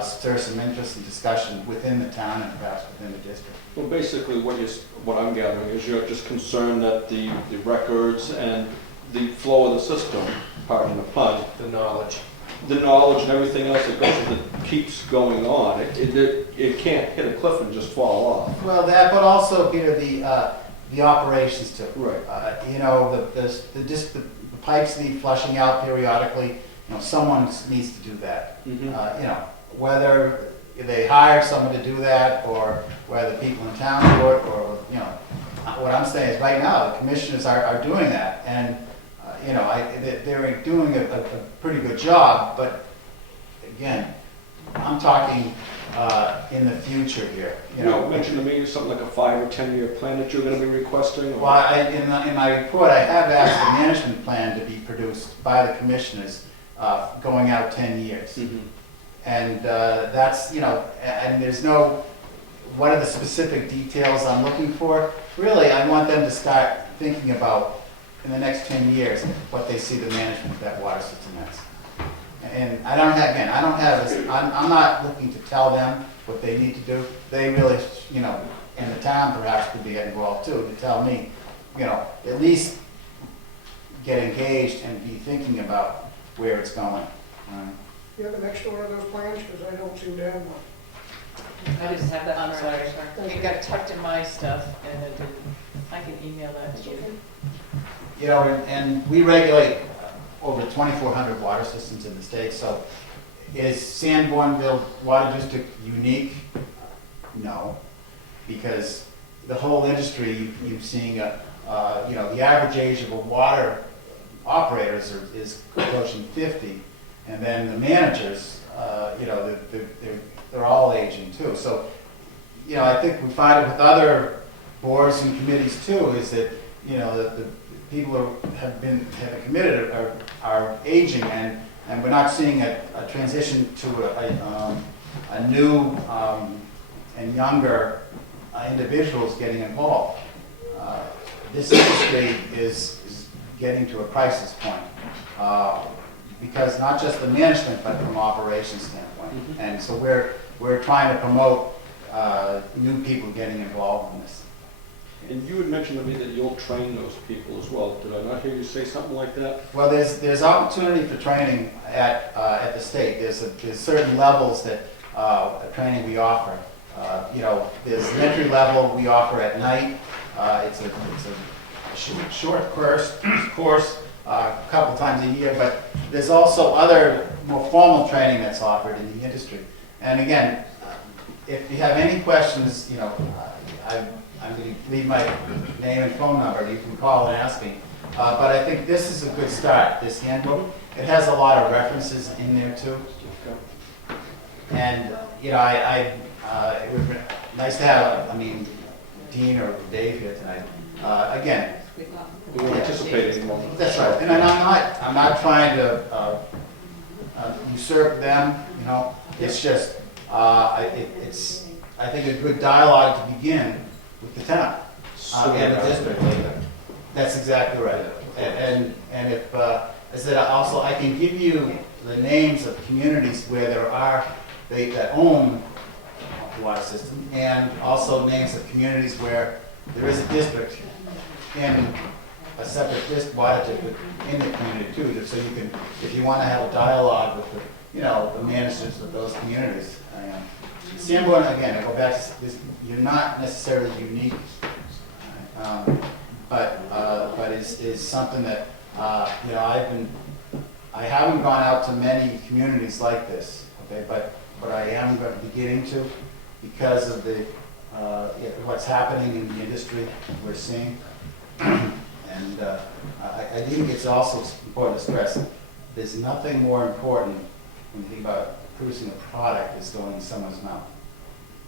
stir some interest and discussion within the town and perhaps within the district. Well, basically, what I'm gathering is you're just concerned that the records and the flow of the system, pardon the pun, The knowledge. the knowledge and everything else that goes with it keeps going on. It can't hit a cliff and just fall off. Well, that, but also, Peter, the operations too. Right. The pipes need flushing out periodically. Someone needs to do that. Mhm. Whether they hire someone to do that, or whether people in town do it, or what I'm saying is right now the commissioners are doing that, and they're doing a pretty good job. But again, I'm talking in the future here, You know, mentioned to me something like a 5 or 10-year plan that you're gonna be requesting? or- Well, in my report, I have asked the management plan to be produced by the commissioners, going out 10 years. Mhm. And that's, you know, and there's no, what are the specific details I'm looking for? Really, I want them to start thinking about, in the next 10 years, what they see the management of that water system as. And I don't have, again, I don't have this, I'm not looking to tell them what they need to do. They really, you know, and the town perhaps could be involved too, to tell me, you know, at least get engaged and be thinking about where it's going. You have an extra one of those plans, because I don't seem to have one. I just have that, I'm sorry. Thank It you. got tucked in my stuff and it didn't, I can email that to you. You know, and we regulate over 2,400 water systems in the state, so is Sanbornville Water District unique? No, because the whole industry, you're seeing you know, the average age of a water operators is approaching 50, and then the managers, you know, they're all aging too. So, you know, I think we find it with other boards and committees too, is that, you know, the people who have committed are aging, and we're not seeing a transition to a new and younger individuals getting involved. This industry is getting to a crisis point, because not just the management, but from operations standpoint. And so we're trying to promote new people getting involved in this. And you had mentioned to me that you'll train those people as well. Did I not hear you say something like that? Well, there's opportunity for training at the state. There's certain levels that training we offer. You know, there's an entry level we offer at night. It's a short course a couple times a year, but there's also other more formal training that's offered in the industry. And again, if you have any questions, you know, I'm going to leave my name and phone number. You can call and ask me. But I think this is a good start, this handbook. It has a lot of references in there too. And, you know, it would be nice to have, I mean, Dean or Dave here tonight. Again, We were anticipating one. that's right. And I'm not trying to usurp them, you know. It's just, it's, I think, a good dialogue to begin with the town and the district. That's exactly right. And if, I said, also, I can give you the names of communities where there are, that own the water system, and also names of communities where there is a district and a separate water district in the community too, so you can, if you want to have a dialogue with the, you know, the managers of those communities. Sanborn, again, I go back to this, you're not necessarily unique, but is something that, you know, I haven't gone out to many communities like this, okay, but I am going to be getting to because of the, what's happening in the industry we're seeing. And I think it's also important to stress, there's nothing more important when you think about producing a product that's going in someone's mouth.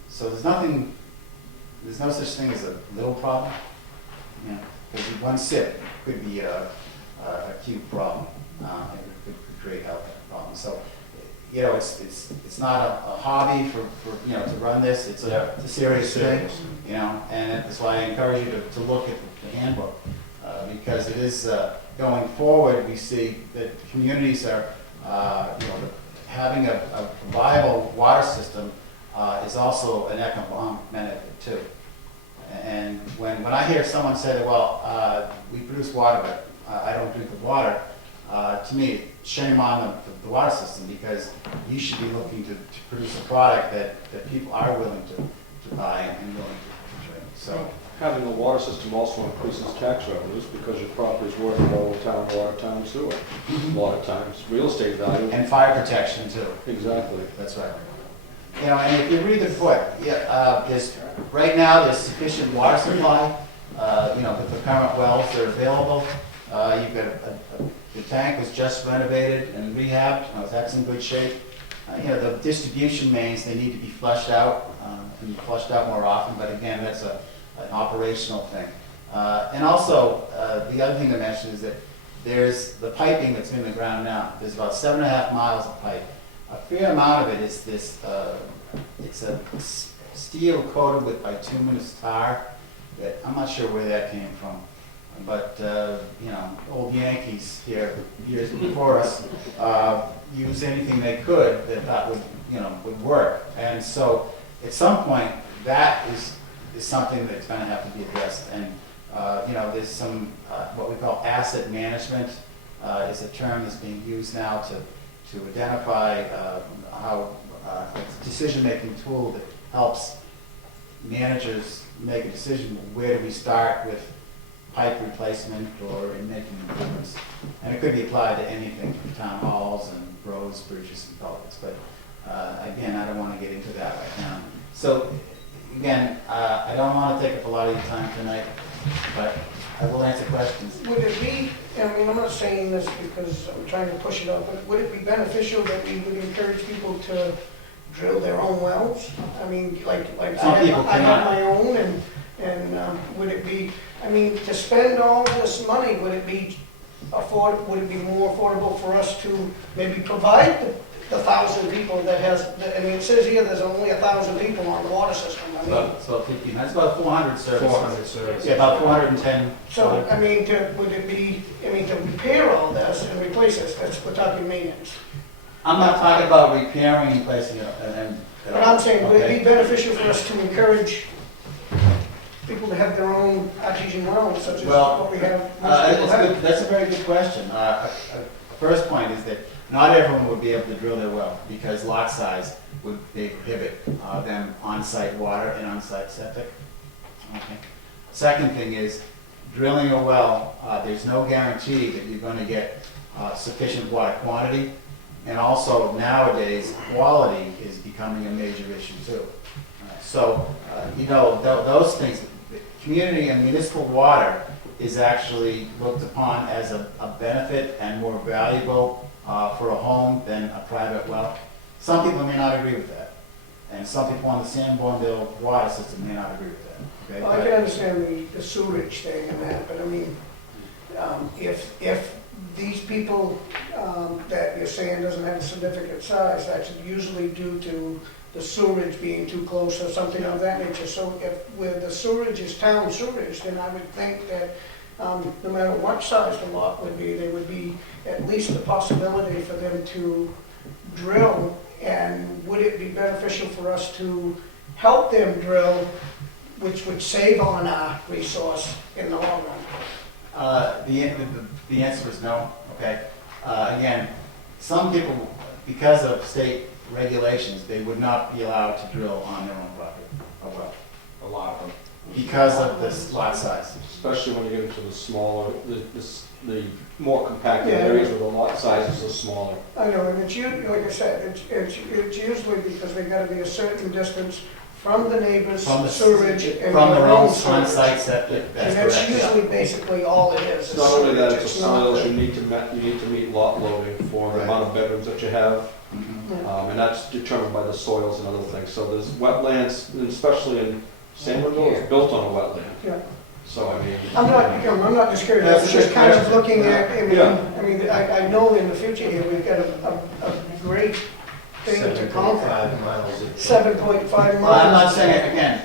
So there's no such thing as a little problem. You know, because one sip could be a acute problem. It could create health problems. So, you know, it's not a hobby for you know, to run this. It's a serious thing. You know, and that's why I encourage you to look at the handbook, because it is going forward. We see that communities are, you know, having a viable water system is also an economic benefit too. And when I hear someone say that, well, we produce water, but I don't drink the water, to me, shame on the water system, because you should be looking to produce a product that people are willing to buy and willing to drink. So, Having a water system also increases tax revenues because your property's worth more town water, town sewer. A lot of times, real estate value. and fire protection too. Exactly. That's right. You know, and if you read the book, right now there's sufficient water supply. You know, with the current wells that are available, you've got the tank was just renovated and rehabbed. That's in good shape. the distribution mains, they need to be flushed out, and be flushed out more often, but again, that's an operational thing. And also, the other thing to mention is that there's the piping that's in the ground now. There's about 7.5 miles of pipe. A fair amount of it is this, it's a steel coated with bituminous tar that, I'm not sure where that came from. But, old Yankees here, years before us, used anything they could that thought would work. And so, at some point, that is something that's gonna have to be addressed. And, there's some, what we call asset management, is a term that's being used now to identify how a decision-making tool that helps managers make a decision, where do we start with pipe replacement or in making improvements. And it could be applied to anything from town halls and roads, bridges, and culverts. But again, I don't want to get into that right now. So again, I don't want to take up a lot of your time tonight, but I will answer questions. Would it be, I'm not saying this because I'm trying to push it up, but would it be beneficial that we would encourage people to drill their own wells? I mean, like Some I people have cannot. my own, and would it be, to spend all this money, would it be more affordable for us to maybe provide the 1,000 people that has, it says here there's only 1,000 people on the water system. That's about 15, that's about 400 services. 400 services. Yeah, about 410. So, would it be, to repair all this and replace this, we're talking maintenance. I'm not talking about repairing and placing it, But I'm saying, would it Okay. be beneficial for us to encourage people to have their own artesian wells, such as Well, what we have, most people have? That's a very good question. First point is that not everyone would be able to drill their well because lot size would prohibit them on-site water and on-site septic. Okay. Second thing is, drilling a well, there's no guarantee that you're going to get sufficient water quantity. And also nowadays, quality is becoming a major issue too. So, those things, community and municipal water is actually looked upon as a benefit and more valuable for a home than a private well. Some people may not agree with that. And some people on the Sanbornville water system may not agree with that. Okay? Well, I can understand the sewerage thing and that, but if these people that you're saying doesn't have a significant size, that's usually due to the sewerage being too close or something of that nature. So where the sewerage is town sewerage, then I would think that no matter what size the lot would be, there would be at least the possibility for them to drill. And would it be beneficial for us to help them drill, which would save on our resource in the long run? The answer is no, okay? Again, some people, because of state regulations, they would not be allowed to drill on their own property, a well, A lot of them. because of this lot size. Especially when you get into the smaller, the more compacted Yeah. areas where the lot sizes are smaller. I know, and it's usually, like I said, it's usually because they gotta be a certain distance from the neighbor's From the sewerage and From their their own own sewerage. on-site septic, that's And that's correct. usually basically all it is. It's not only that, sewerage. it's the not soils, the- you need to meet lot loading for the Right. amount of bedrooms that you have, Mhm. and that's determined by the soils and other things. So there's wetlands, and especially in Sanbornville, it's built on a wetland. Yeah. So, I mean, I'm not discouraged, I That's was a just good kind of question. looking at, Yeah. I know in the future here, we've got a great thing to conquer. 7.5 miles. 7.5 miles. Well, I'm not saying, again,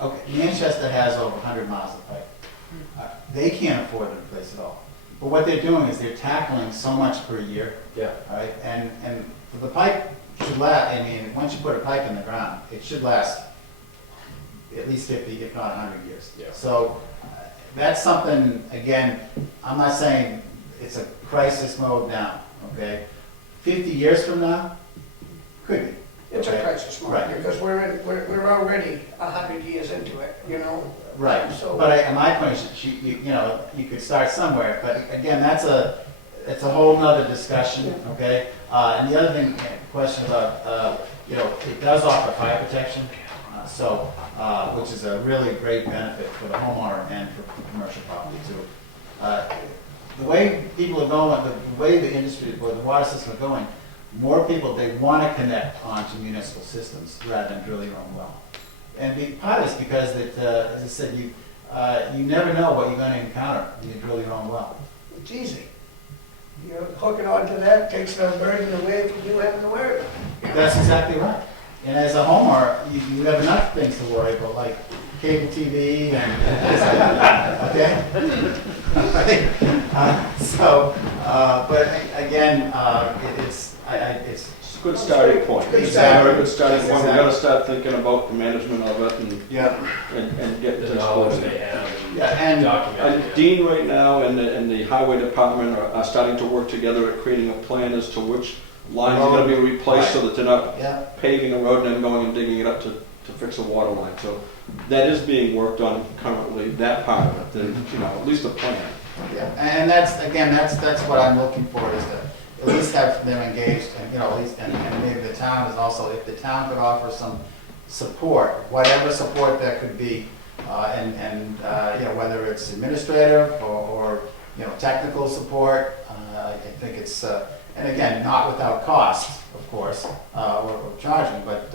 okay, Manchester has over 100 miles of pipe. They can't afford to replace it all. But what they're doing is they're tackling so much per year, Yeah. all right? And the pipe should last, once you put a pipe in the ground, it should last at least 50, if not 100 years. Yeah. So that's something, again, I'm not saying it's a crisis mode now, okay? 50 years from now, could be. It's a okay? crisis Right. moment, because we're already 100 years into it, Right, So- but my point is, you could start somewhere, but again, it's a whole nother discussion, okay? And the other thing, question about, it does offer fire protection, which is a really great benefit for the homeowner and for commercial property too. The way people are going, the way the industry, or the water system are going, more people, they want to connect onto municipal systems rather than drill your own well. And part of it's because that, as I said, you never know what you're going to encounter when you drill your own well. It's easy. You're hooking onto that, takes the burden away if you do happen to wear it. That's exactly right. And as a homeowner, you have enough things to worry about, like cable TV and things like that, okay? But again, it's It's a good starting point. It's a very good starting point. We gotta start thinking about the management of it and get The this knowledge closed. they have Yeah, and and document it. Dean right now and the highway department are starting to work together at creating a plan as to which lines are gonna be replaced so that they're not yeah, paving a road and then going and digging it up to fix a water line. So that is being worked on currently, that part of it, at least a plan. yeah, and that's what I'm looking for, is to at least have them engaged, and, at least, and maybe the town is also, if the town could offer some support, whatever support that could be, whether it's administrative or technical support, I think it's, and again, not without cost, of course, or charging, but,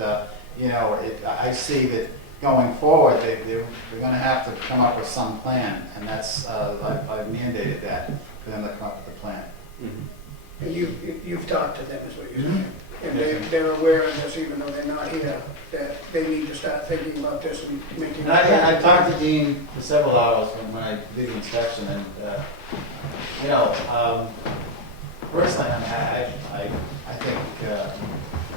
I see that going forward, they're gonna have to come up with some plan, and that's, I've mandated that, for them to come up with a plan. And you've talked to them, is what you're saying. And they're aware of this, even though they're not here, that they need to start thinking about this and making. And I talked to Dean for several hours when I did the inspection, and, personally, I think,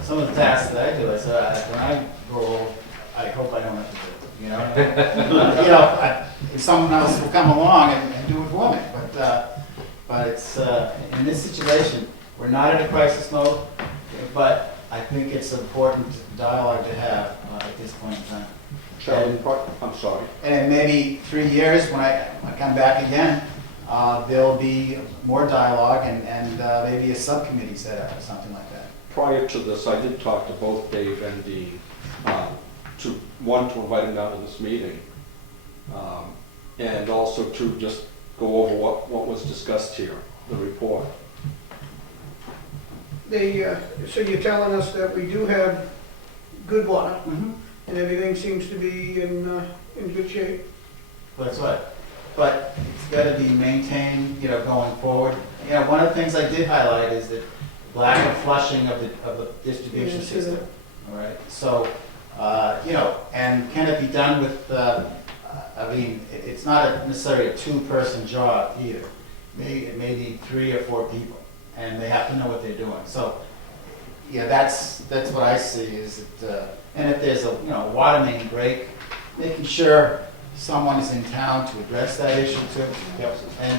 some of the tasks that I do, I said, when I grow old, I hope I don't have to do it, if someone else will come along and do it for me, but it's, in this situation, we're not in a crisis mode, but I think it's important dialogue to have at this point in time. Charlie, I'm sorry. And in maybe 3 years, when I come back again, there'll be more dialogue and maybe a subcommittee set up or something like that. Prior to this, I did talk to both Dave and Dean, to invite them down to this meeting, and also to just go over what was discussed here, the report. So you're telling us that we do have good water, Mm-hmm. and everything seems to be in good shape? That's right. But it's got to be maintained, going forward. One of the things I did highlight is that lack of flushing of the distribution Yeah, system. All right. So, and can it be done with? It's not necessarily a two-person job either. It may be 3 or 4 people, and they have to know what they're doing. So, that's what I see is that. And if there's a water main break, making sure someone is in town to address that issue too. Yep. And,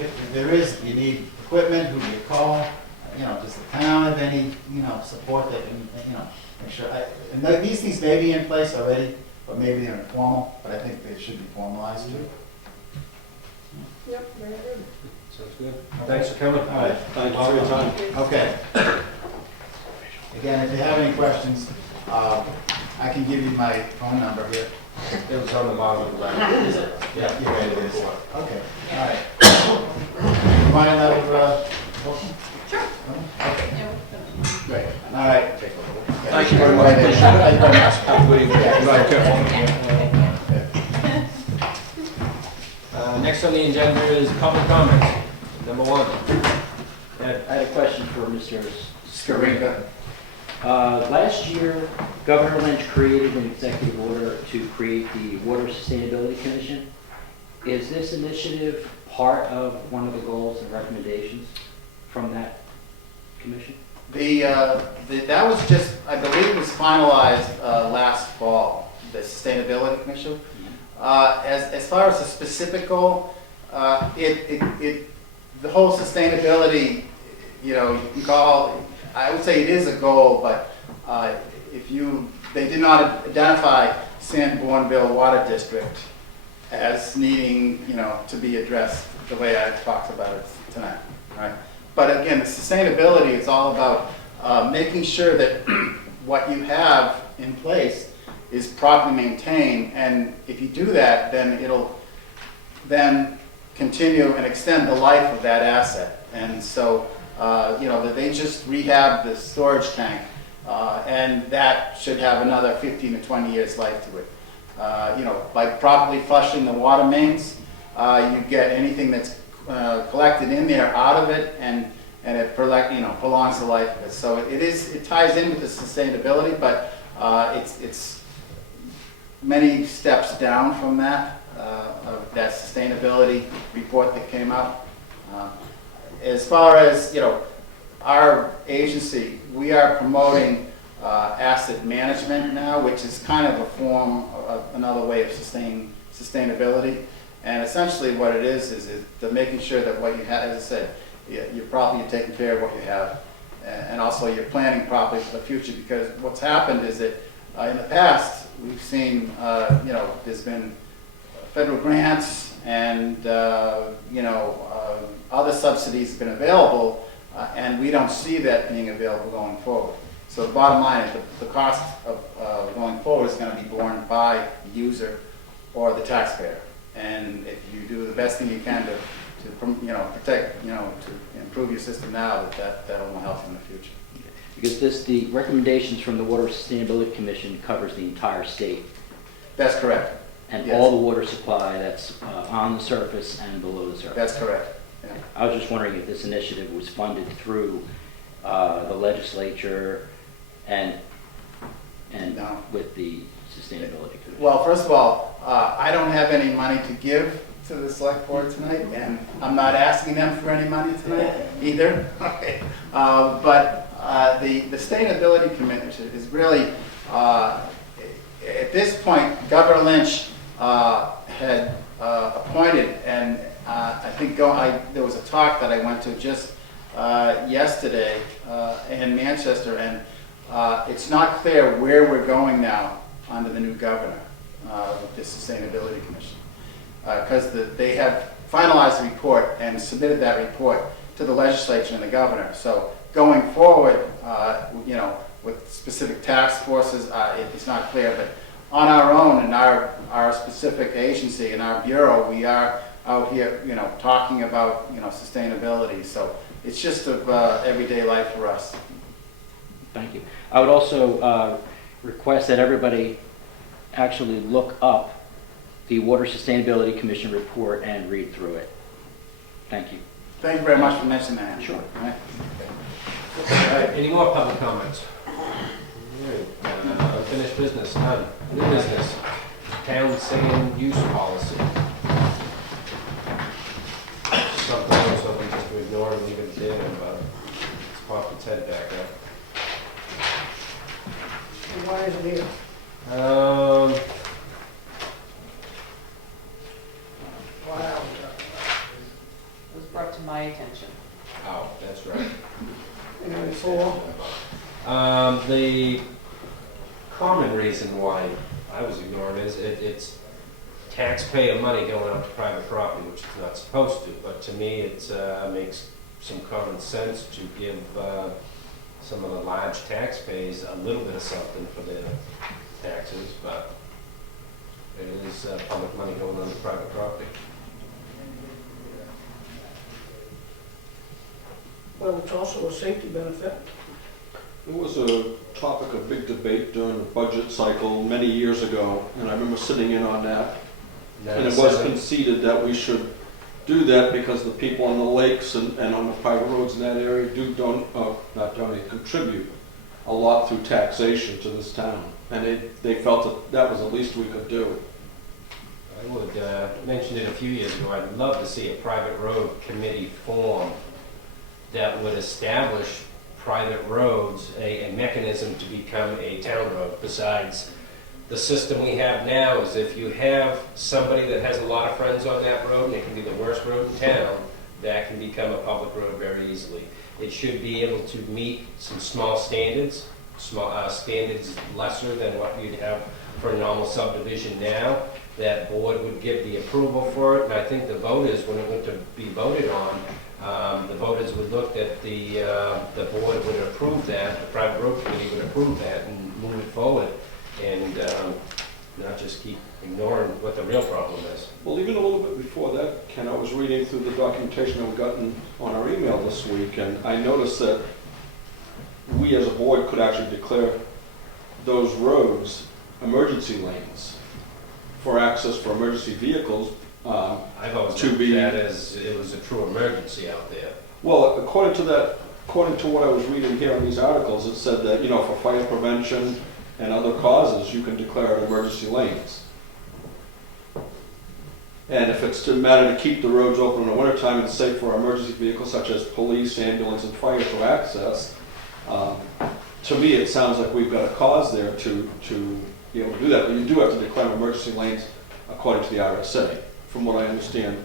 if there is, you need equipment, who do you call? Does the town have any, support that can, make sure, and these things may be in place already, but maybe they're informal, but I think they should be formalized too. Yep, very good. Sounds good. Thanks for coming. All right, Thank you for your time. okay. Again, if you have any questions, I can give you my phone number here. It was on the bottom of the letter. Is it? Yeah, you're right, it is. Okay, all right. Mind another, Sure. Okay, Yeah, great. All right. Thank you very much. Thank you very much. Have a good evening. Next on the agenda is public comments. Number 1. Ed. I had a question for Mr. Skarinka. Last year, Governor Lynch created an executive order to create the Water Sustainability Commission. Is this initiative part of one of the goals and recommendations from that commission? That was just, I believe it was finalized last fall, the Sustainability Commission. As far as the specific goal, the whole sustainability, you can call, I would say it is a goal, but they did not identify Sanbornville Water District as needing, to be addressed the way I talked about it tonight, right? But again, the sustainability is all about making sure that what you have in place is properly maintained, and if you do that, then it'll then continue and extend the life of that asset. And so that they just rehabbed the storage tank, and that should have another 15 to 20 years life to it. By properly flushing the water mains, you get anything that's collected in there out of it, and it prolongs the life of it. So it ties in with the sustainability, but it's many steps down from that, of that sustainability report that came out. As far as, our agency, we are promoting asset management now, which is kind of a form of another way of sustainability. And essentially what it is the making sure that what you have, as I said, you're taking care of what you have, and also you're planning properly for the future, because what's happened is that in the past, we've seen, there's been federal grants and, other subsidies have been available, and we don't see that being available going forward. So the bottom line is the cost of going forward is going to be borne by the user or the taxpayer. And if you do the best thing you can to protect, to improve your system now, that will help in the future. Because the recommendations from the Water Sustainability Commission covers the entire state. That's correct. And Yes. all the water supply that's on the surface and below the surface. That's correct. Yeah. I was just wondering if this initiative was funded through the legislature and No. with the Sustainability Commission. Well, first of all, I don't have any money to give to the select board tonight, and I'm not asking them for any money tonight either. But the Sustainability Commission is really, at this point, Governor Lynch had appointed, and I think there was a talk that I went to just yesterday in Manchester, and it's not clear where we're going now under the new governor with the Sustainability Commission, because they have finalized the report and submitted that report to the legislature and the governor. So going forward, with specific task forces, it's not clear, but on our own in our specific agency in our bureau, we are out here, talking about, sustainability. So it's just of everyday life for us. Thank you. I would also request that everybody actually look up the Water Sustainability Commission report and read through it. Thank you. Thank you very much for mentioning that. Sure. All right. All right, any more public comments? All right, unfinished business, none. New business, town sand use policy. Something I was hoping just to ignore and leave it there, but it's popped its head back up. And why is it here? Wow. It was brought to my attention. Oh, that's right. And for, The common reason why I was ignoring it is it's taxpayer money going out to private property, which it's not supposed to, but to me it makes some common sense to give some of the large taxpayers a little bit of something for their taxes, but it is public money going on to private property. well, it's also a safety benefit. It was a topic of big debate during the budget cycle many years ago, and I remember sitting in on that. And it was conceded that we should do that because the people on the lakes and on the private roads in that area contribute a lot through taxation to this town. And they felt that was the least we could do. I would mention it a few years ago. I'd love to see a private road committee form that would establish private roads, a mechanism to become a town road. Besides, the system we have now is if you have somebody that has a lot of friends on that road, and it can be the worst road in town, that can become a public road very easily. It should be able to meet some small standards, standards lesser than what you'd have for a normal subdivision now. That board would give the approval for it, and I think the voters, when it went to be voted on, the voters would look at the board would approve that, the private road committee would approve that and move it forward. And not just keep ignoring what the real problem is. Well, even a little bit before that, Ken, I was reading through the documentation that we gotten on our email this week, and I noticed that we as a board could actually declare those roads emergency lanes for access for emergency vehicles. I've always To looked be- at it as it was a true emergency out there. Well, according to what I was reading here in these articles, it said that, you know, for fire prevention and other causes, you can declare it emergency lanes. And if it's a matter to keep the roads open in the wintertime and safe for emergency vehicles such as police, ambulance, and fire to access, to me, it sounds like we've got a cause there to be able to do that. But you do have to declare emergency lanes according to the RSA, from what I understand.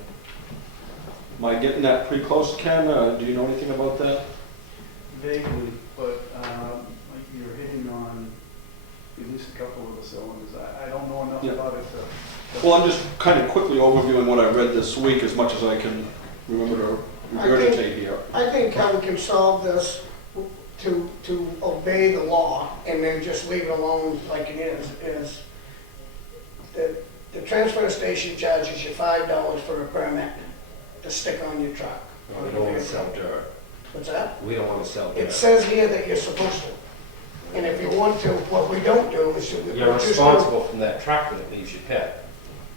Am I getting that pretty close, Ken? Do you know anything about that? Vaguely, but you're hitting on at least a couple of the cylinders. I don't know enough Yeah. about it to. Well, I'm just kind of quickly overviewing what I read this week as much as I can remember to regurgitate here. I think how we can solve this to obey the law and then just leave it alone like it is the transfer station charges you $5 for a permit to stick on your truck. We don't want to sell dirt. What's that? We don't want to sell It dirt. says here that you're supposed to. And if you want to, what we don't do is You're responsible from that truck when it leaves your pit.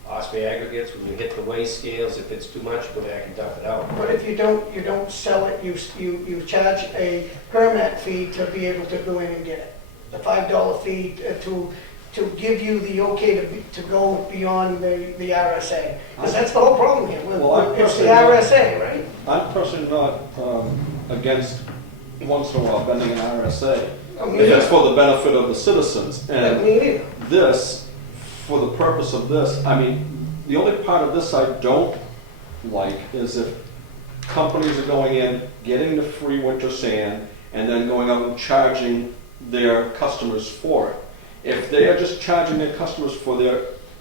Osprey aggregates, when you hit the waste scales, if it's too much, go back and dump it out. But if you don't sell it, you charge a permit fee to be able to go in and get it. The $5 fee to give you the okay to go beyond the RSA. Because that's the whole problem here. Well, It's the RSA, right? I'm personally not against once in a while bending an RSA. Me If it's neither. for the benefit of the citizens. And Me neither. this, for the purpose of this, I mean, the only part of this I don't like is if companies are going in, getting the free winter sand, and then going out and charging their customers for it. If they are just charging their customers for their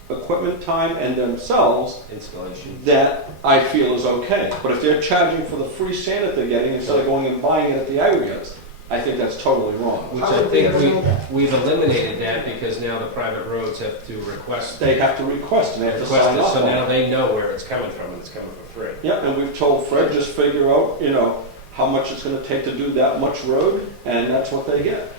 equipment time and themselves, Installation. that I feel is okay. But if they're charging for the free sand that they're getting instead of going and buying it at the aggregates, I think that's totally wrong. Which How I would we think ever know that? we've eliminated that because now the private roads have to request They have to request and they have to request sign it, off so on now it. they know where it's coming from and it's coming for free. Yeah, and we've told Fred, just figure out, you know, how much it's gonna take to do that much road, and that's what they get.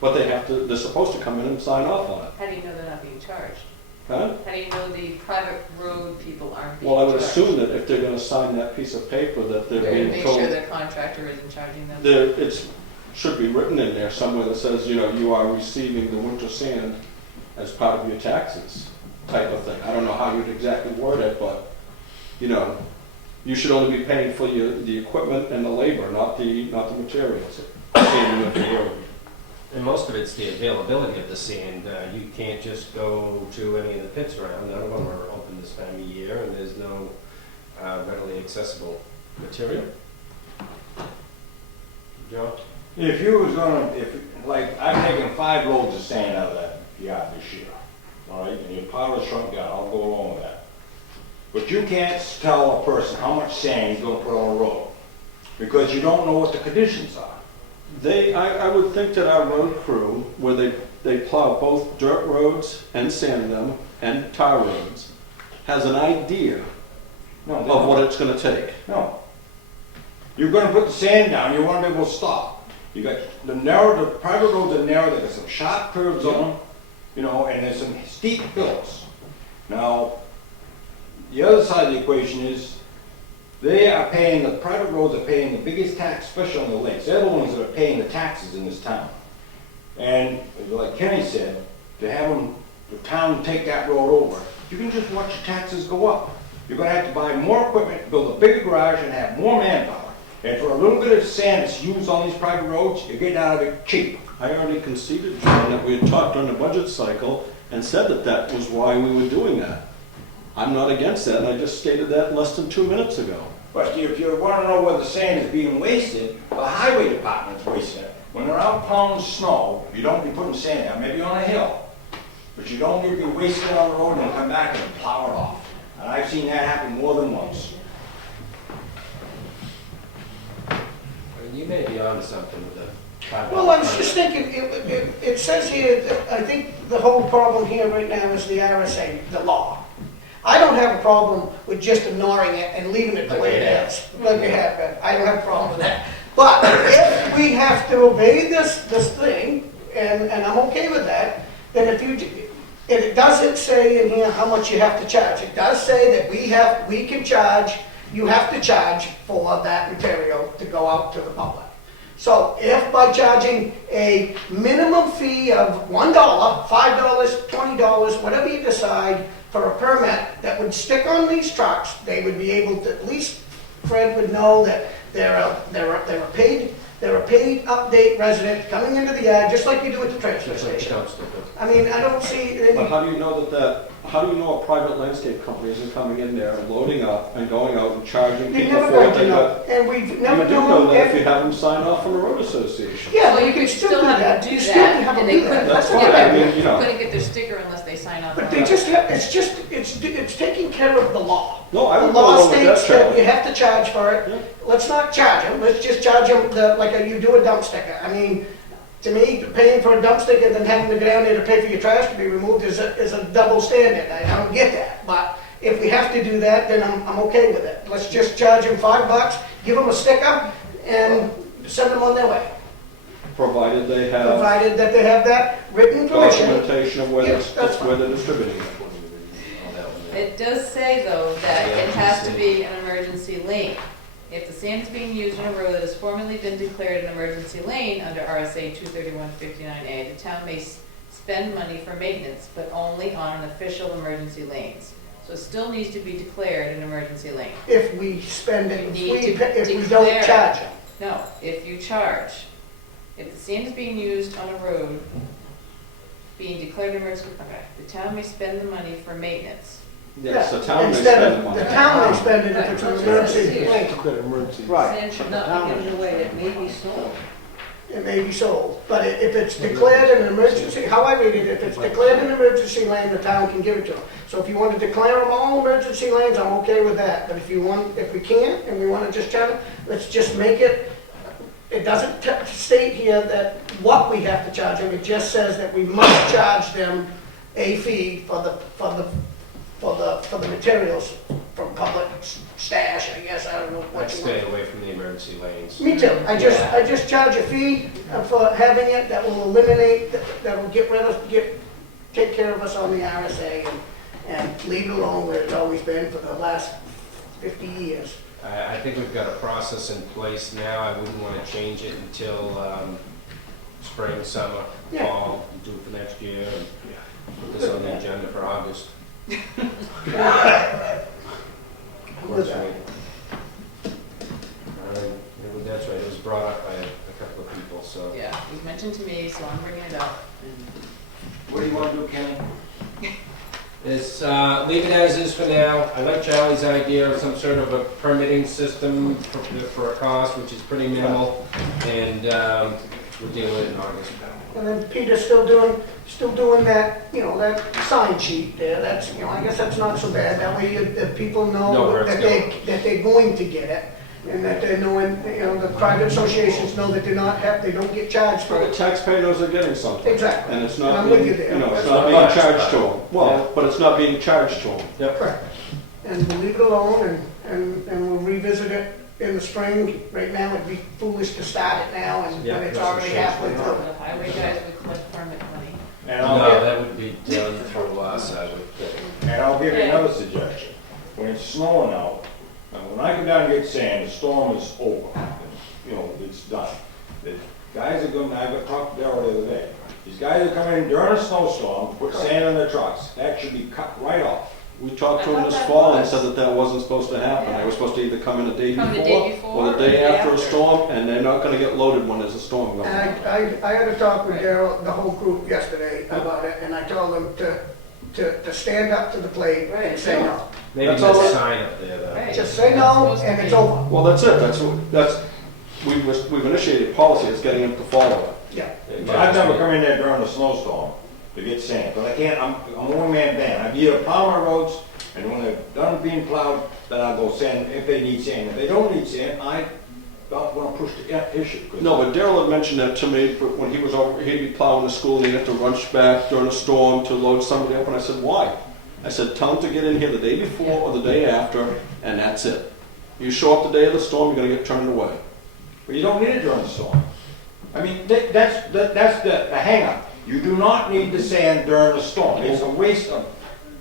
But they're supposed to come in and sign off on it. How do you know they're not being charged? Huh? How do you know the private road people aren't being Well, I charged? would assume that if they're gonna sign that piece of paper, that they're They're gonna being make told. sure their contractor isn't charging them. It should be written in there somewhere that says, you know, you are receiving the winter sand as part of your taxes, type of thing. I don't know how you'd exactly word it, but, you know, you should only be paying for the equipment and the labor, not the materials. Sanding of the road. And most of it's the availability of the sand. You can't just go to any of the pits around. None of them are open this time of year, and there's no readily accessible material. Joe? If you was gonna, like, I'm taking 5 loads of sand out of that yard this year, all right, and your powder's shrunk down, I'll go along with that. But you can't tell a person how much sand you're gonna put on a road, because you don't know what the conditions are. I would think that our road crew, where they plow both dirt roads and sand them, and tar roads, has an idea No, they of what don't. it's gonna take. No. You're gonna put the sand down, you wanna be able to stop. You got the private roads are narrow, they got some sharp curves on them, you know, and there's some steep hills. Now, the other side of the equation is, the private roads are paying the biggest tax, especially on the lakes. They're the ones that are paying the taxes in this town. And like Kenny said, to have the town take that road over, you can just watch your taxes go up. You're gonna have to buy more equipment, build a bigger garage, and have more manpower. And for a little bit of sand that's used on these private roads, you're getting out of it cheap. I already conceded, John, that we had talked on the budget cycle and said that that was why we were doing that. I'm not against that, and I just stated that less than 2 minutes ago. But if you want to know where the sand is being wasted, the highway department's wasting it. When they're out plowing snow, you don't be putting sand down, maybe on a hill. But you don't need to be wasting it on the road and come back and plow it off. And I've seen that happen more than once. I mean, you may be onto something with the Well, I was just thinking, it says here, that I think the whole problem here right now is the RSA, the law. I don't have a problem with just ignoring it and leaving it the way it is, like you have been. I don't have a problem with that. But if we have to obey this thing, and I'm okay with that, then and it doesn't say in here how much you have to charge. It does say that we can charge, you have to charge for that material to go out to the public. So if by charging a minimum fee of $1, $5, $20, whatever you decide for a permit that would stick on these trucks, they would be able to, at least Fred would know that they're a paid update resident coming into the yard, just like you do at the transfer station. I mean, I don't see any. But how do you know how do you know a private landscape company isn't coming in there and loading up and going out and charging You're people never for going what to they know, got? and we've never You do know known. that if you have them sign off from a road association. Yeah, Well, but you you can could still do that. do You still that, have to and do they that. couldn't, That's what fine, I I mean. mean, you know. couldn't get their sticker unless they sign off. But on they it. just have, it's taking care of the law. No, I The would go law along with that, states that Charlie. you have to charge for Yeah. it. Let's not charge them, let's just charge them like you do a dump sticker. I mean, to me, paying for a dump sticker and then having to go down there to pay for your trash to be removed is a double standard. I don't get that. But if we have to do that, then I'm okay with it. Let's just charge them $5, give them a sticker, and send them on their way. Provided they have Provided that they have that written permission. documentation of where Yes, that's where they're distributing it. It does say, though, that it has to be an emergency lane. If the sand is being used on a road that has formerly been declared an emergency lane under RSA 231-59A, the town may spend money for maintenance, but only on official emergency lanes. So it still needs to be declared an emergency lane. If we spend it, You need to if we declare don't it. charge them. No, if you charge, if the sand is being used on a road being declared an emergency, okay, the town may spend the money for maintenance. Yes, the town may Instead spend of- the money. The town may spend it if it's an Right. emergency Right. lane. Right. Sand should not be given away, it may be sold. It may be sold, but if it's declared an emergency, how I read it, if it's declared an emergency lane, the town can give it to them. So if you want to declare them all emergency lanes, I'm okay with that, but if we can't, and we want to just charge them, let's just make it, it doesn't state here that what we have to charge them, it just says that we must charge them a fee for the materials from public stash, I guess, I don't know I'd what you stay want. away from the emergency lanes. Me too, I just charge a fee for having it that will eliminate, that will take care of us on the RSA and leave it alone where it's always been for the last 50 years. I think we've got a process in place now. I wouldn't want to change it until spring, summer, Yeah. fall, do it for next year, and put this on the agenda for August. With that. That's right, it was brought up by a couple of people, so. Yeah, it was mentioned to me, so I'm bringing it up. What do you want to do, Kenny? It's, leave it as is for now. I like Charlie's idea of some sort of a permitting system for a cost, which is pretty minimal, and we'll deal with it in August. And then Peter's still doing that, that sign sheet there, that's, I guess that's not so bad, that way the people Know know where it's that they're going to get it, and that they're knowing, the private associations know that they don't get charged for Well, the it. taxpayer knows they're getting something. Exactly. And it's And not I'm with being, you there. it's That's not fine. being charged to them. Yeah. Well, but it's not being charged to them. Yep. Correct. And we'll leave it alone, and we'll revisit it in the spring. Right now, it'd be foolish to start it now, and Yeah, it's that's a already shame. halfway through. The highway guys would collect permit money. And No, I'll, that would be done through us, I would think. and I'll give you another suggestion. When it's snowing out, and when I come down and get sand, the storm is over. It's done. The guys are going, I talked to Darryl the other day. These guys are coming in during a snowstorm, put sand on their trucks. That should be cut right off. We talked to I them thought this that fall and was- said that wasn't supposed to happen. Yeah. They were supposed to either come in the day Come the day before before or the day after a after. storm, and they're not gonna get loaded when there's a storm going on. And I had a talk with Darryl, the whole group yesterday about it, and I told them to stand up to the plate and Right. say no. Maybe That's just all a right. sign up there, though. Right. Just say That's no, supposed to and it's be. over. Well, that's it. We've initiated policy, it's getting them to follow it. Yeah. But I've never come in there during a snowstorm to get sand, because I can't, I'm a one-man band. I either plow my roads, and when they're done being plowed, then I'll go sand, if they need sand. If they don't need sand, I gonna push the issue. 'cause- No, but Daryl had mentioned that to me, but when he was over, he'd be plowing the school and he'd have to rush back during a storm to load somebody up, and I said, why? I said, tell them to get in here the day before or the day after, and that's it. You show up the day of the storm, you're gonna get turned away. But you don't need it during the storm. I mean, that's the hang-up. You do not need the sand during the storm. It's a waste of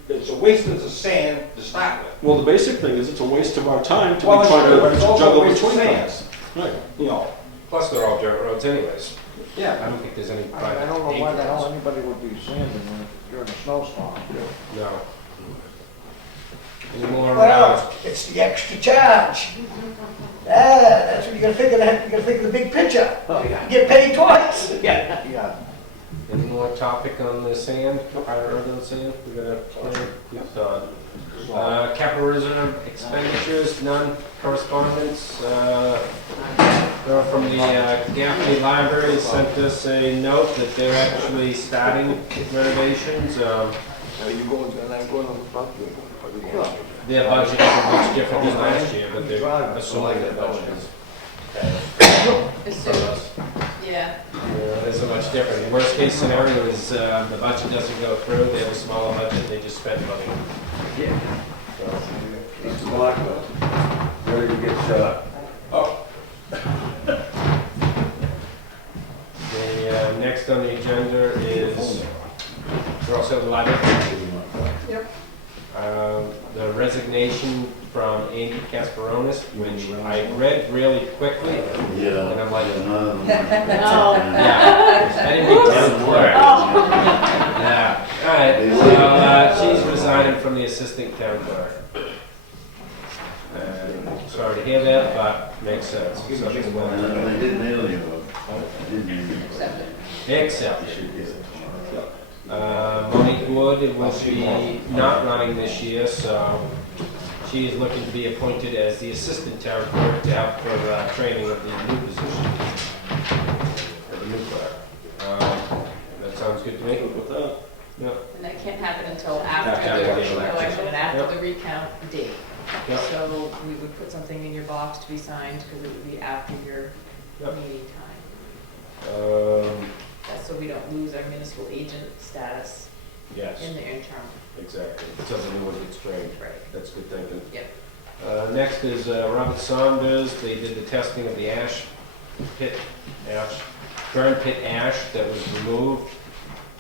the sand to start with. Well, the basic thing is it's a waste of our time to be Well, trying sure, but it's to also a juggle waste of between sand. things. Right. You know, Plus, they're all dirt roads anyways. I yeah. don't think there's any I private don't know why the hell acres. anybody would be sanding during a snowstorm. No. Any more, Well, it's the extra charge. That's what you gotta think of, you gotta think of the big picture. Oh, yeah. You get paid twice. Yeah. any more topic on the sand, private road on sand? We got a plan? Capital reserve expenditures, none. Correspondence, girl from the Gaffney Library sent us a note that they're actually starting renovations. Are you going to, I'm going on the property. Their budget is much different than last year, but they're assuming their budget is. Assume, yeah. It isn't much different. The worst case scenario is the budget doesn't go through, they have a smaller budget, they just spend money. Yeah. It's Blackwood. Ready to get set up. Oh, The next on the agenda is, we're also at the library. Yep. The resignation from Andy Kasparonis, which I read really quickly, and I'm like, yeah, I didn't make that clear. Yeah, all right, so she's resigning from the assistant town clerk. Sorry to hear that, but makes sense. Something went on. They didn't nail you. Accept it. Monique Wood will be not running this year, so she is looking to be appointed as the assistant town clerk to help for training of the new position, of the new clerk. That sounds good to me. Good with that. Yep. And that can't happen until After after the the election. election and after Yep. the recount date. Yep. So we would put something in your box to be signed because it would be after your Yep. meeting time. That's so we don't lose our municipal agent status Yes, in the interim. exactly. So the new one gets trained. Right. That's good thinking. Yep. Next is Robert Saunders. They did the testing of the burn pit ash that was removed.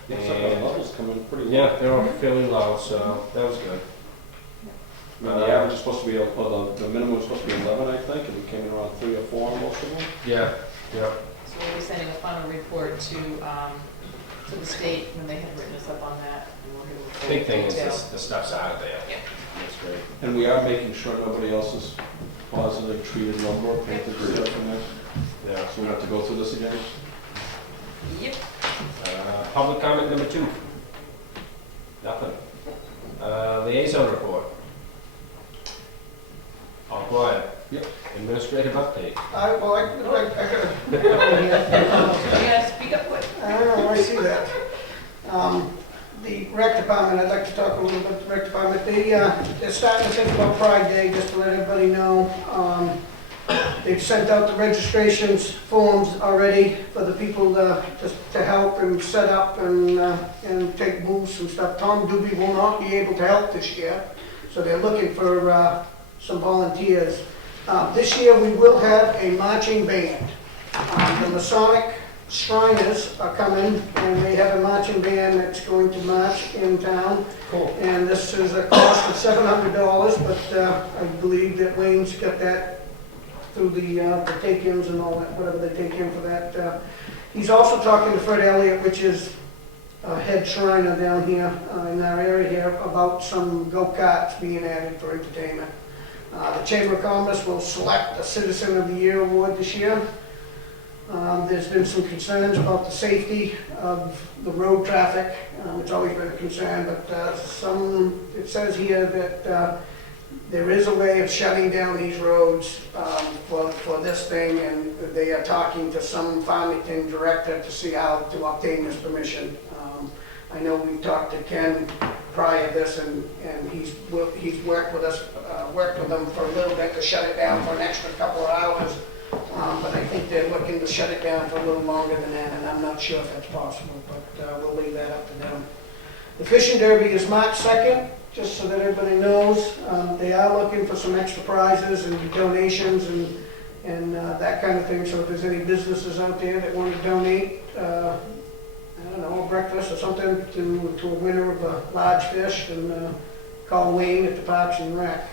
Looks like our levels come in pretty low. Yeah, they were fairly low, so that was good. I mean, the average is supposed to be, or the minimum was supposed to be 11, I think, and we came in around 3 or 4 on most of them. Yeah, yeah. So we'll be sending a final report to the state when they have written us up on that. And we'll give them full Big thing is detail. the stuff's out of there. Yeah. That's great. And we are making sure nobody else is positive treated lumber, painted stuff in there. Yeah. So we don't have to go through this again. Yep. Public comment number 2. Nothing. Liaison report. All quiet. Yep. Administrative update. I gotta, You gotta speak up quick. I see that. The rec department, I'd like to talk a little bit, the rec department, they're starting to think about Pride Day, just to let everybody know. They've sent out the registrations forms already for the people to help and set up and take booths and stuff. Tom Doobie will not be able to help this year, so they're looking for some volunteers. This year, we will have a marching band. The Masonic Shriners are coming, and they have a marching band that's going to march in town. Cool. And this is a cost of $700, but I believe that Wayne's got that through the take-ins and all that, whatever they take in for that. He's also talking to Fred Elliott, which is a head Shriner down here in our area here, about some go-karts being added for entertainment. The Chamber of Commerce will select a Citizen of the Year award this year. There's been some concerns about the safety of the road traffic. It's always been a concern, but it says here that there is a way of shutting down these roads for this thing, and they are talking to some Farmington director to see how to obtain this permission. I know we've talked to Ken prior to this, and he's worked with us, worked with them for a little bit to shut it down for an extra couple of hours. But I think they're looking to shut it down for a little longer than that, and I'm not sure if that's possible, but we'll leave that up to them. The fishing derby is March 2nd, just so that everybody knows. They are looking for some extra prizes and donations and that kind of thing, so if there's any businesses out there that want to donate, I don't know, a breakfast or something to a winner of a large fish, then call Wayne at the Parks and Rec.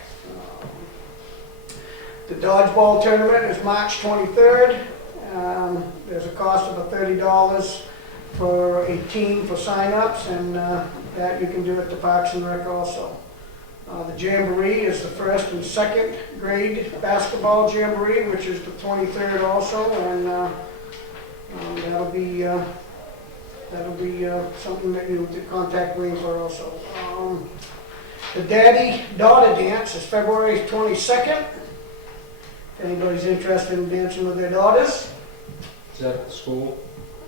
The dodgeball tournament is March 23rd. There's a cost of $30 for a team for sign-ups, and that you can do at the Parks and Rec also. The Jamboree is the first and second grade basketball Jamboree, which is the 23rd also, and that'll be something that you contact Wayne for also. The Daddy-Daughter Dance is February 22nd. If anybody's interested in dancing with their daughters. Is that at school?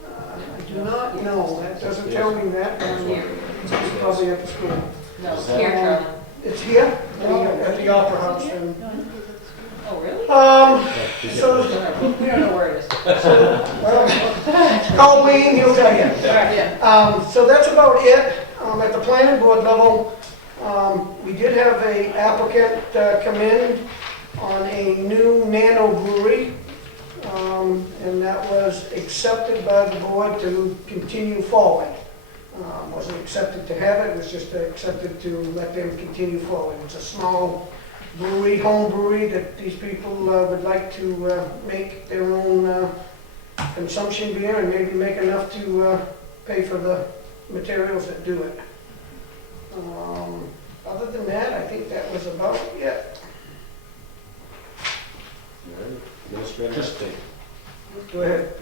I do not know, that doesn't tell me that, but it's probably at the school. No, it's here, Carolyn. It's here, at the Opera House. And, Oh, really? so, We don't know where it is. call Wayne, he'll tell you. Yeah. So that's about it. At the planning board level, we did have a applicant come in on a new nano brewery, and that was accepted by the board to continue forward. Wasn't accepted to have it, it was just accepted to let them continue forward. It's a small brewery, home brewery, that these people would like to make their own consumption beer and maybe make enough to pay for the materials that do it. Other than that, I think that was about it. Administrative update. Go ahead.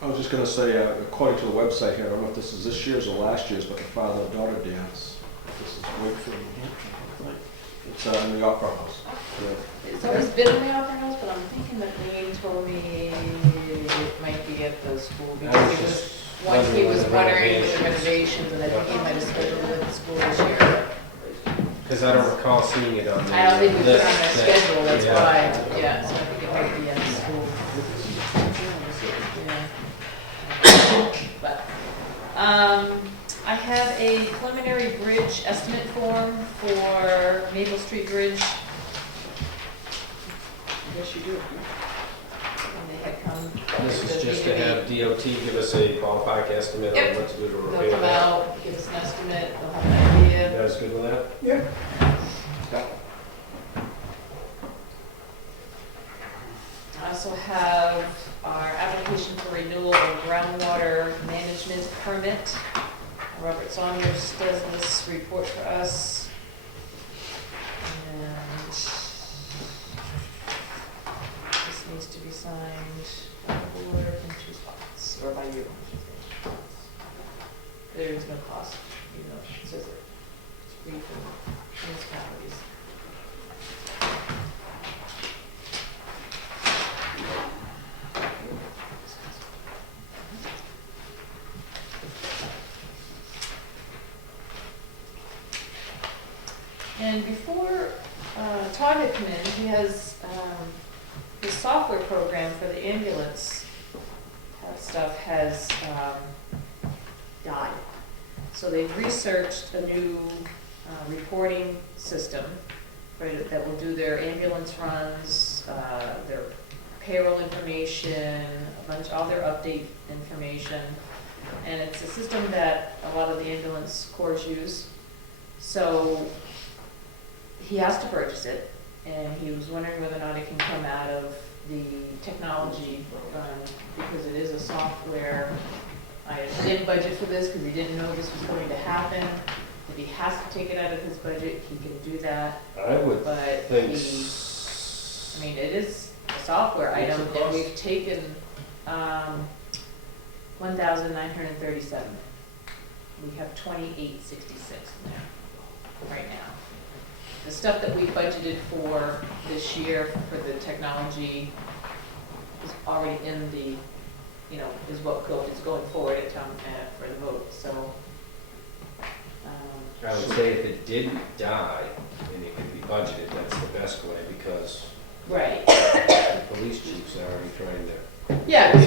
I was just gonna say, according to the website here, I don't know if this is this year's or last year's, but the father-daughter dance. This is Wakefield, New Hampshire. It's in the Opera House. It's always been in the Opera House, but I'm thinking that Wayne told me it might be at the school because it was, once he was wondering with the renovations, and I think he might have scheduled it at the school this year. Because I don't recall seeing it on the I don't think we put it on list their that- schedule, that's yeah. why, yeah, so I think it might be at the school. Yeah. But, I have a preliminary bridge estimate form for Maple Street Bridge. Yes, you do. And they had come. This is just to have DOT give us a ballpark estimate Yep. on what's good to They'll repair come that. out, give us an estimate, they'll have an You idea. guys good with that? Yeah. I also have our application for renewal of groundwater management permit. Robert Saunders does this report for us. And this needs to be signed by the board in 2 spots, or by you. There is no cost, you know, it says it. It's free for municipalities. And before Todd had come in, he has his software program for the ambulance stuff has died. So they've researched a new reporting system that will do their ambulance runs, their payroll information, all their update information. And it's a system that a lot of the ambulance corps use. So he has to purchase it, and he was wondering whether or not it can come out of the technology fund, because it is a software. I didn't budget for this because he didn't know this was going to happen. If he has to take it out of his budget, he can do that. I would But think. I mean, it is a software item, and we've taken 1,937. We have 2,866 in there right now. The stuff that we budgeted for this year for the technology is already in the, you know, is what is going forward at town for the vote, so. I would say if it didn't die and it could be budgeted, that's the best way, because Right. The police chief's already trying to. Yeah, because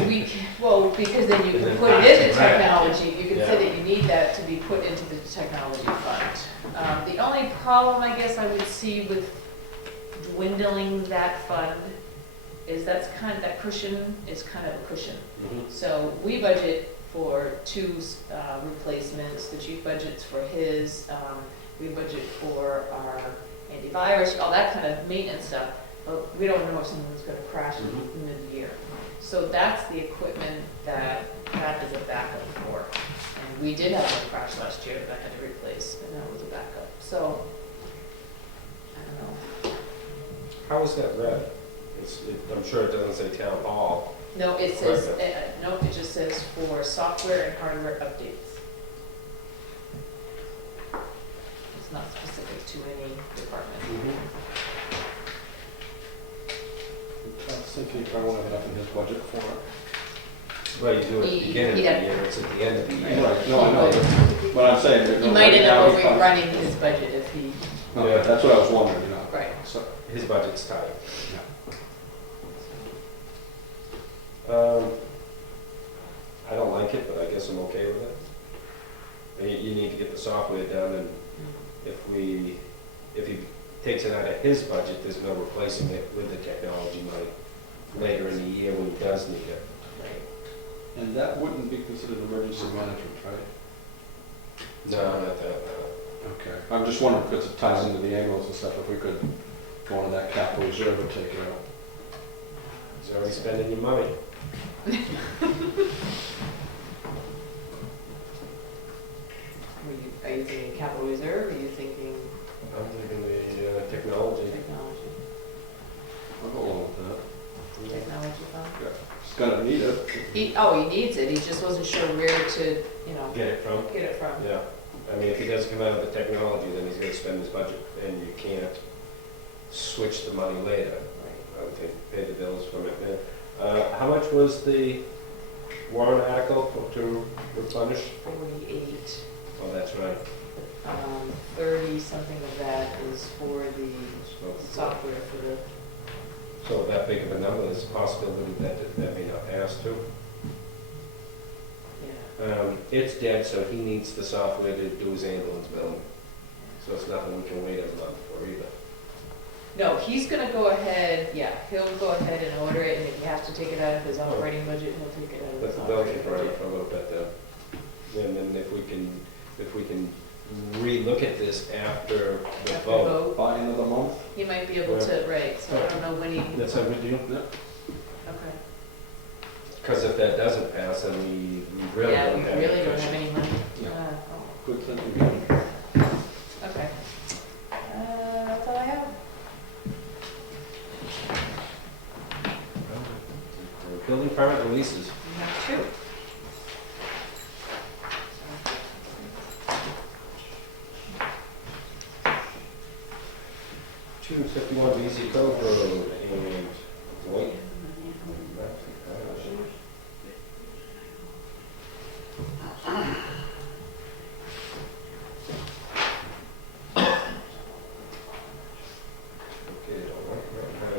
then you And can then put it into pass it around. technology, you can say Yeah. that you need that to be put into the technology fund. The only problem, I guess, I would see with dwindling that fund is that cushion is kind of a cushion. Mhm. So we budget for 2 replacements, the chief budgets for his, we budget for our antivirus, all that kind of maintenance stuff, but we don't know if something's gonna crash in mid-year. So that's the equipment that is a backup for. And we did have one crash last year that I had to replace, and that was a backup, so, I don't know. How is that read? I'm sure it doesn't say town hall. No, it says, no, it just says for software and hardware updates. It's not specific to any department. I was thinking if I won't have enough in his budget for it. Well, you do it at the beginning of the Yeah. year, it's at the end of the year. Right, no, I know, but I'm saying. He might end up overrunning his budget if he, Okay, that's what I was wondering, you know. right. So, His budget's tight. yeah. I don't like it, but I guess I'm okay with it. You need to get the software done, and if he takes it out of his budget, there's no replacing it with the technology money later in the year when he does need it. And that wouldn't be considered emergency management, right? No, not that, Okay. I'm just wondering, because it ties into the ambulance and stuff, if we could go into that capital reserve and take it out. He's already spending your money. Are you thinking capital reserve, or are you thinking I'm thinking the technology. technology, I'll go along with that. technology fund? He's gonna need it. He needs it, he just wasn't sure where to, Get it from? get it from. Yeah. I mean, if he doesn't come out of the technology, then he's gonna spend his budget, and you can't switch the money later. I would think, pay the bills from it then. How much was the warrant article to replenish? 48, Oh, that's right. 30 something of that is for the software for the, So that big of a number, there's a possibility that that may not pass too. yeah. It's dead, so he needs the software to do his ambulance billing. So it's nothing we can wait a month for either. No, he's gonna go ahead, he'll go ahead and order it, and if he has to take it out of his operating budget, he'll take it out of Let his the bill operating keep running budget. for a little bit then. And then if we can re-look at this after the After vote. vote, By end of the month? he might be able to, right, so I don't know when he, That's how we do? okay. Because if that doesn't pass, then we really Yeah, don't we have. really any don't have cushion. any money. No. Oh, Good thing. okay. That's all I have. Building permit releases. We have 2. 251 BZ Cove Road and White. Okay,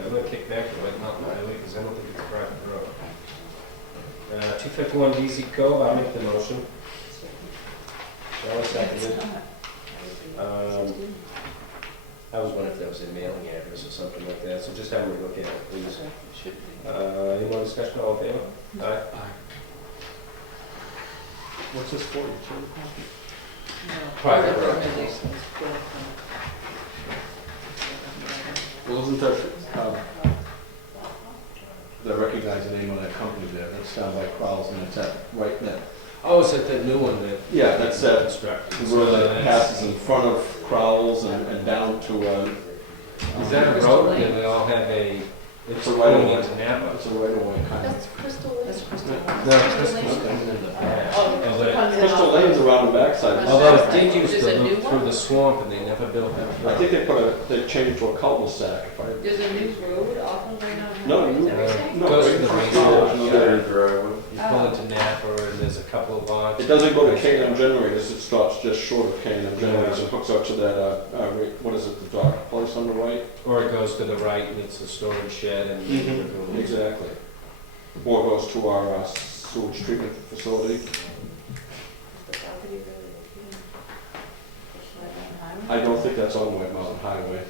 I'm gonna kick back to White Mountain Highway because I don't think it's a private road. 251 BZ Cove, I'll make the motion. Shall I second it? I was wondering if that was a mailing address or something like that, so just have me look at it, please. Any more discussion, all in favor? Aye. What's this for, you Private road. Well, isn't there, I recognize the name of that company there, that's down by Crowell's, and it's at, right there. Oh, is it the new one that? Yeah, that's that Constructed. road that passes in front of Crowell's and down to, Is that a Crystal road, Lane. and they all have a, it's It's a going right-of-way. into Napa? it's a right away kind of. That's Crystal Lane. That's Crystal Lane. No, Crystal Lane. Oh, Crystal Lane's around the backside. although it did Is used it to a new loop through one? the swamp, and they never built that. I think they changed to a cul-de-sac, if I. There's a new road off of right now. No, Is new- that what you're saying? No, Goes right to in the front of racetrack. Crowell's, no, there. You pull into Napa, and there's a couple of lots. It doesn't go to K&M Generators, it stops just short of K&M Generators and hooks up to that, what is it, the dock place on the right? Or it goes to the right and it's a storage shed and. Mm-hmm. Exactly. Or goes to our sewage treatment facility. Is the property really, it's right on the highway? I don't think that's on White Mountain Highway.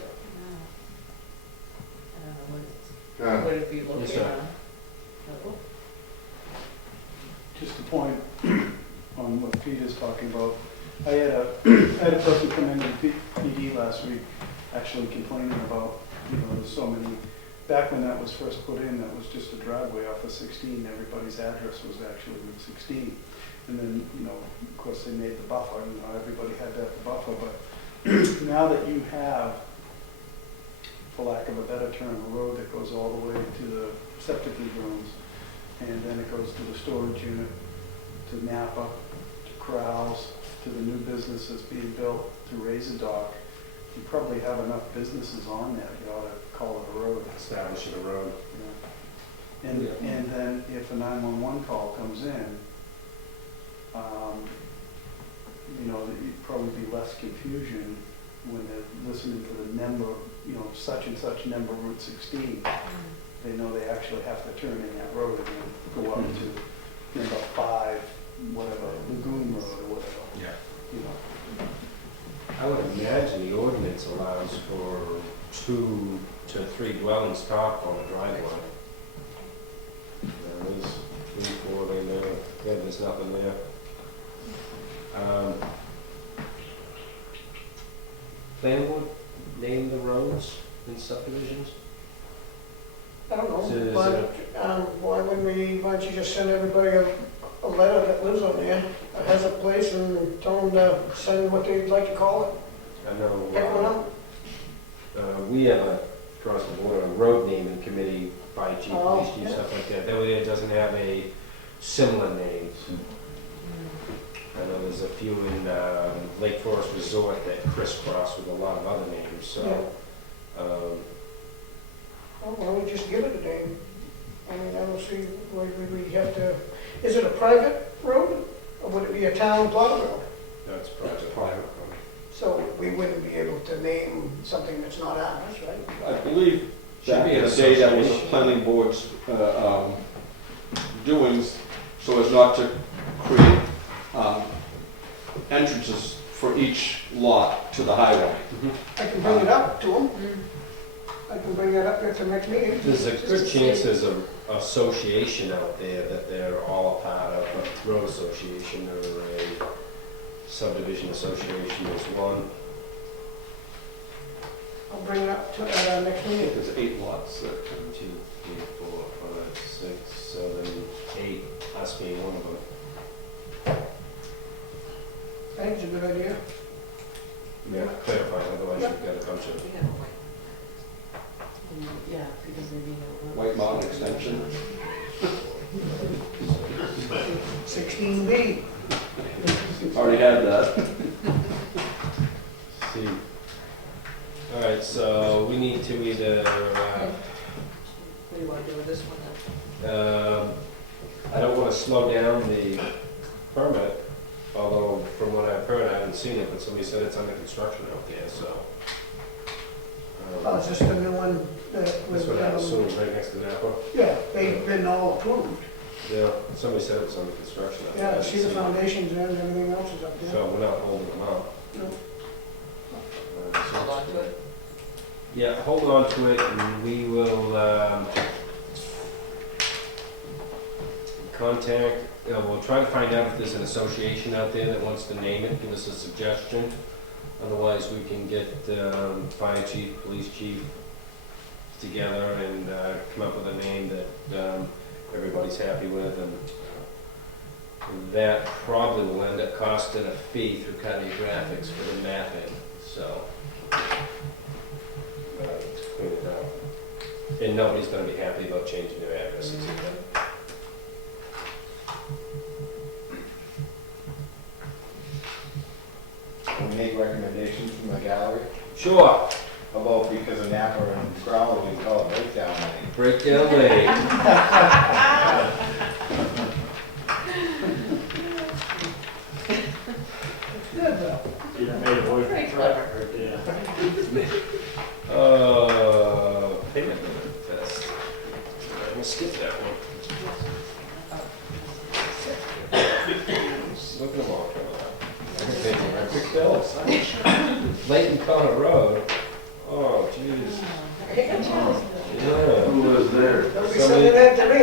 No. I don't know what it's, would it be located sir. on? Oh, Just a point on what Peter's talking about. I had a person come into PD last week actually complaining about, there's so many, back when that was first put in, that was just a driveway off of 16, everybody's address was actually Route 16. And then, of course, they made the buffer, everybody had that buffer, but now that you have, for lack of a better term, a road that goes all the way to the septic rooms, and then it goes to the storage unit, to Napa, to Corrals, to the new business that's being built, to Razor Dock. You probably have enough businesses on there, you ought to call it a road. Establishing a road. And then if a 911 call comes in, there'd probably be less confusion when they're listening to the number, such and such number, Route 16. They know they actually have to turn in that road and go up to number 5, whatever, Lagoon Road or whatever. Yeah. I would imagine the ordinance allows for 2 to 3 dwellings top on a driveway. There's 3, 4, they know, yeah, there's nothing there. Planning board name the roads in subdivisions? I don't Is it- know, why don't you just send everybody a letter that lives on there, that has a place, and tell them to send what they'd like to call it, I know, pick one up. we have across the board, a road naming committee by chief, Oh, police chief, yeah. stuff like that. That way it doesn't have a similar name. I know there's a few in Lake Forest Resort that crisscross with a lot of other names, so. Well, why don't we just give it a name? I mean, I don't see why we have to, is it a private road, or would it be a town plot road? That's That's private. private. So we wouldn't be able to name something that's not ours, right? I believe Should back be in an the day, that was a association. planning board's doings, so as not to create entrances for each lot to the highway. I can bring it up to them. I can bring that up at the next meeting. There's a good chance there's an association out there that they're all a part of, a road association or a subdivision association is one. I'll bring it up to, at our next I think meeting. there's 8 lots there. 1, 2, 3, 4, 5, 6, 7, 8, us being one of them. I think it's a good idea. Yeah, clarify, otherwise you've got a bunch of. we have a white. Yeah, because they need a. White Mountain Extension. 16B. Already had that. See. All right, so we need to either, What do you want to do with this one then? I don't want to slow down the permit, although from what I've heard, I haven't seen it, but somebody said it's under construction out there, so. Oh, is this the new one that was, That's what I assume, right next to Napa. yeah, they've been all approved. Yeah, somebody said it's under construction out there. Yeah, I see the foundations in, and everything else is up there. So we're not holding them up. No. Hold on to it. Yeah, hold on to it, and we will, contact, we'll try to find out if there's an association out there that wants to name it, give us a suggestion. Otherwise, we can get, fire chief, police chief together and, come up with a name that, everybody's happy with, and that probably will end up costing a fee through County Graphics for the mapping, so. Clean it up. And nobody's gonna be happy about changing their addresses either. Can we make recommendations from the gallery? Sure, How about because of Napa and Crowley, we call it breakdown lane? breakdown lane. Good, though. Pretty clever. Payment fest. I'm gonna skip that one. Look at them all coming up. I can pay for my quick bills. Leighton Corner Road. Oh, jeez. Yeah. Who was there? Don't be sending that to me.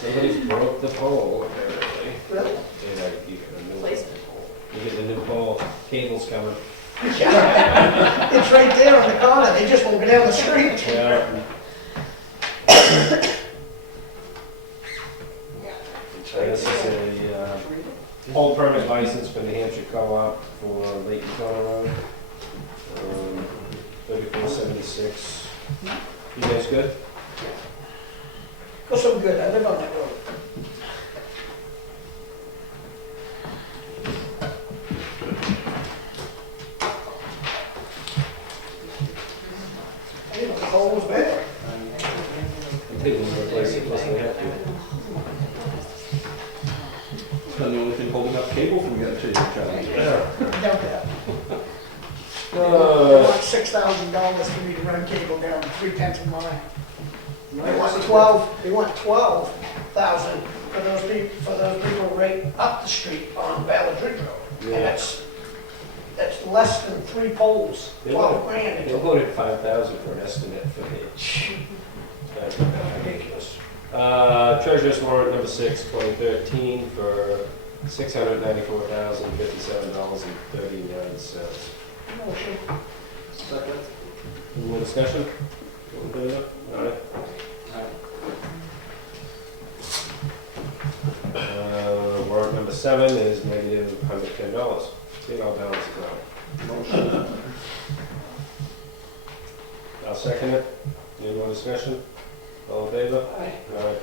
Somebody broke the pole, apparently. Really? They had to keep it a new Replacement pole. You get the new pole, cable's coming. It's right there on the corner, they just won't go down the street. Yeah. This is a whole permit license for New Hampshire Co-op for Leighton Corner Road. 3476. You guys good? Go so good, I live on that road. I didn't know the hole was bad. I think we'll replace it, plus we have to. Then the only thing holding up cable from getting to your challenge. Yeah. Doubt that. They Uh, want $6,000 for me to run cable down 3/10 of a mile. They want 12,000 for those people right up the street on Ballard Ridge Road. And Yeah. that's less than 3 poles, They 12 want- grand. They voted 5,000 for an estimate for the, that's ridiculous. Treasurer's warrant number 6, 2013 for $694,057.39. Motion. Second. Any more discussion? All in favor? Aye. Warrant number 7 is negative $110. See, it all balances out. Motion. I'll second it. Any more discussion? All in favor? Aye. Aye.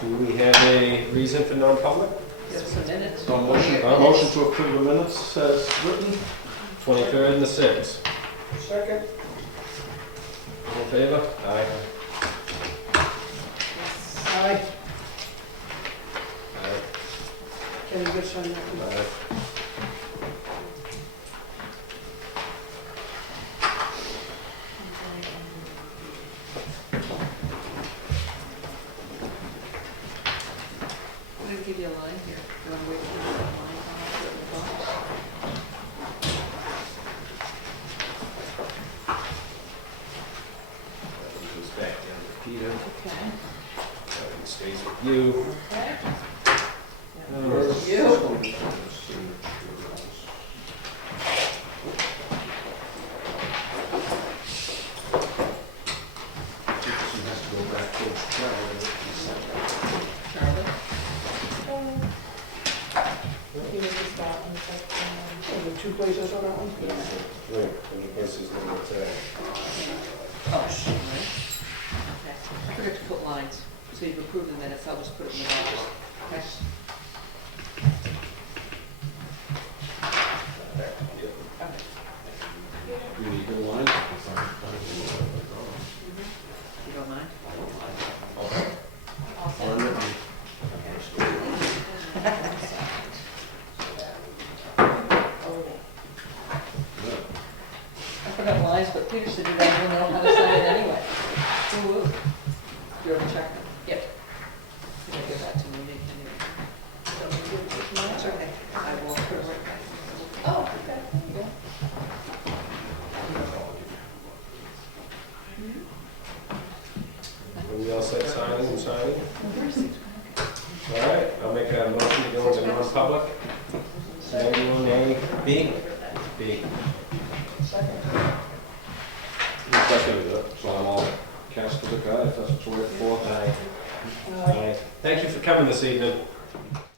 Do we have a reason for non-public? Just a minute. So motion to approve the minutes as written. 23rd and the 6th. Second. All in favor? Aye. Aye. Aye. Can you just sign that one? Aye. I'm gonna give you a line here. You wanna wait for that line on That goes back down to Peter. Okay. That one stays with you. Okay. Oh. You. Charlie? Are there 2 places on that one? Right, and the places that it's, Oh, shit. Okay. I forgot to put lines, so you've approved the minutes, I'll just put it in the box. Okay. You need the line? You don't mind? I forgot lines, but Peter said you guys don't know how to sign it anyway. Woo-woo. You ever check them? Yep. You can give that to me, Nick, anyway. It's okay. I will put it right back. Oh, okay, there you go. are we all set signing and signing? All right, I'll make a motion to go into non-public. 91A, B? B. You seconded it, so I'm all cast as a guy, if that's what you're waiting for. Aye. Aye. Thank you for coming this evening.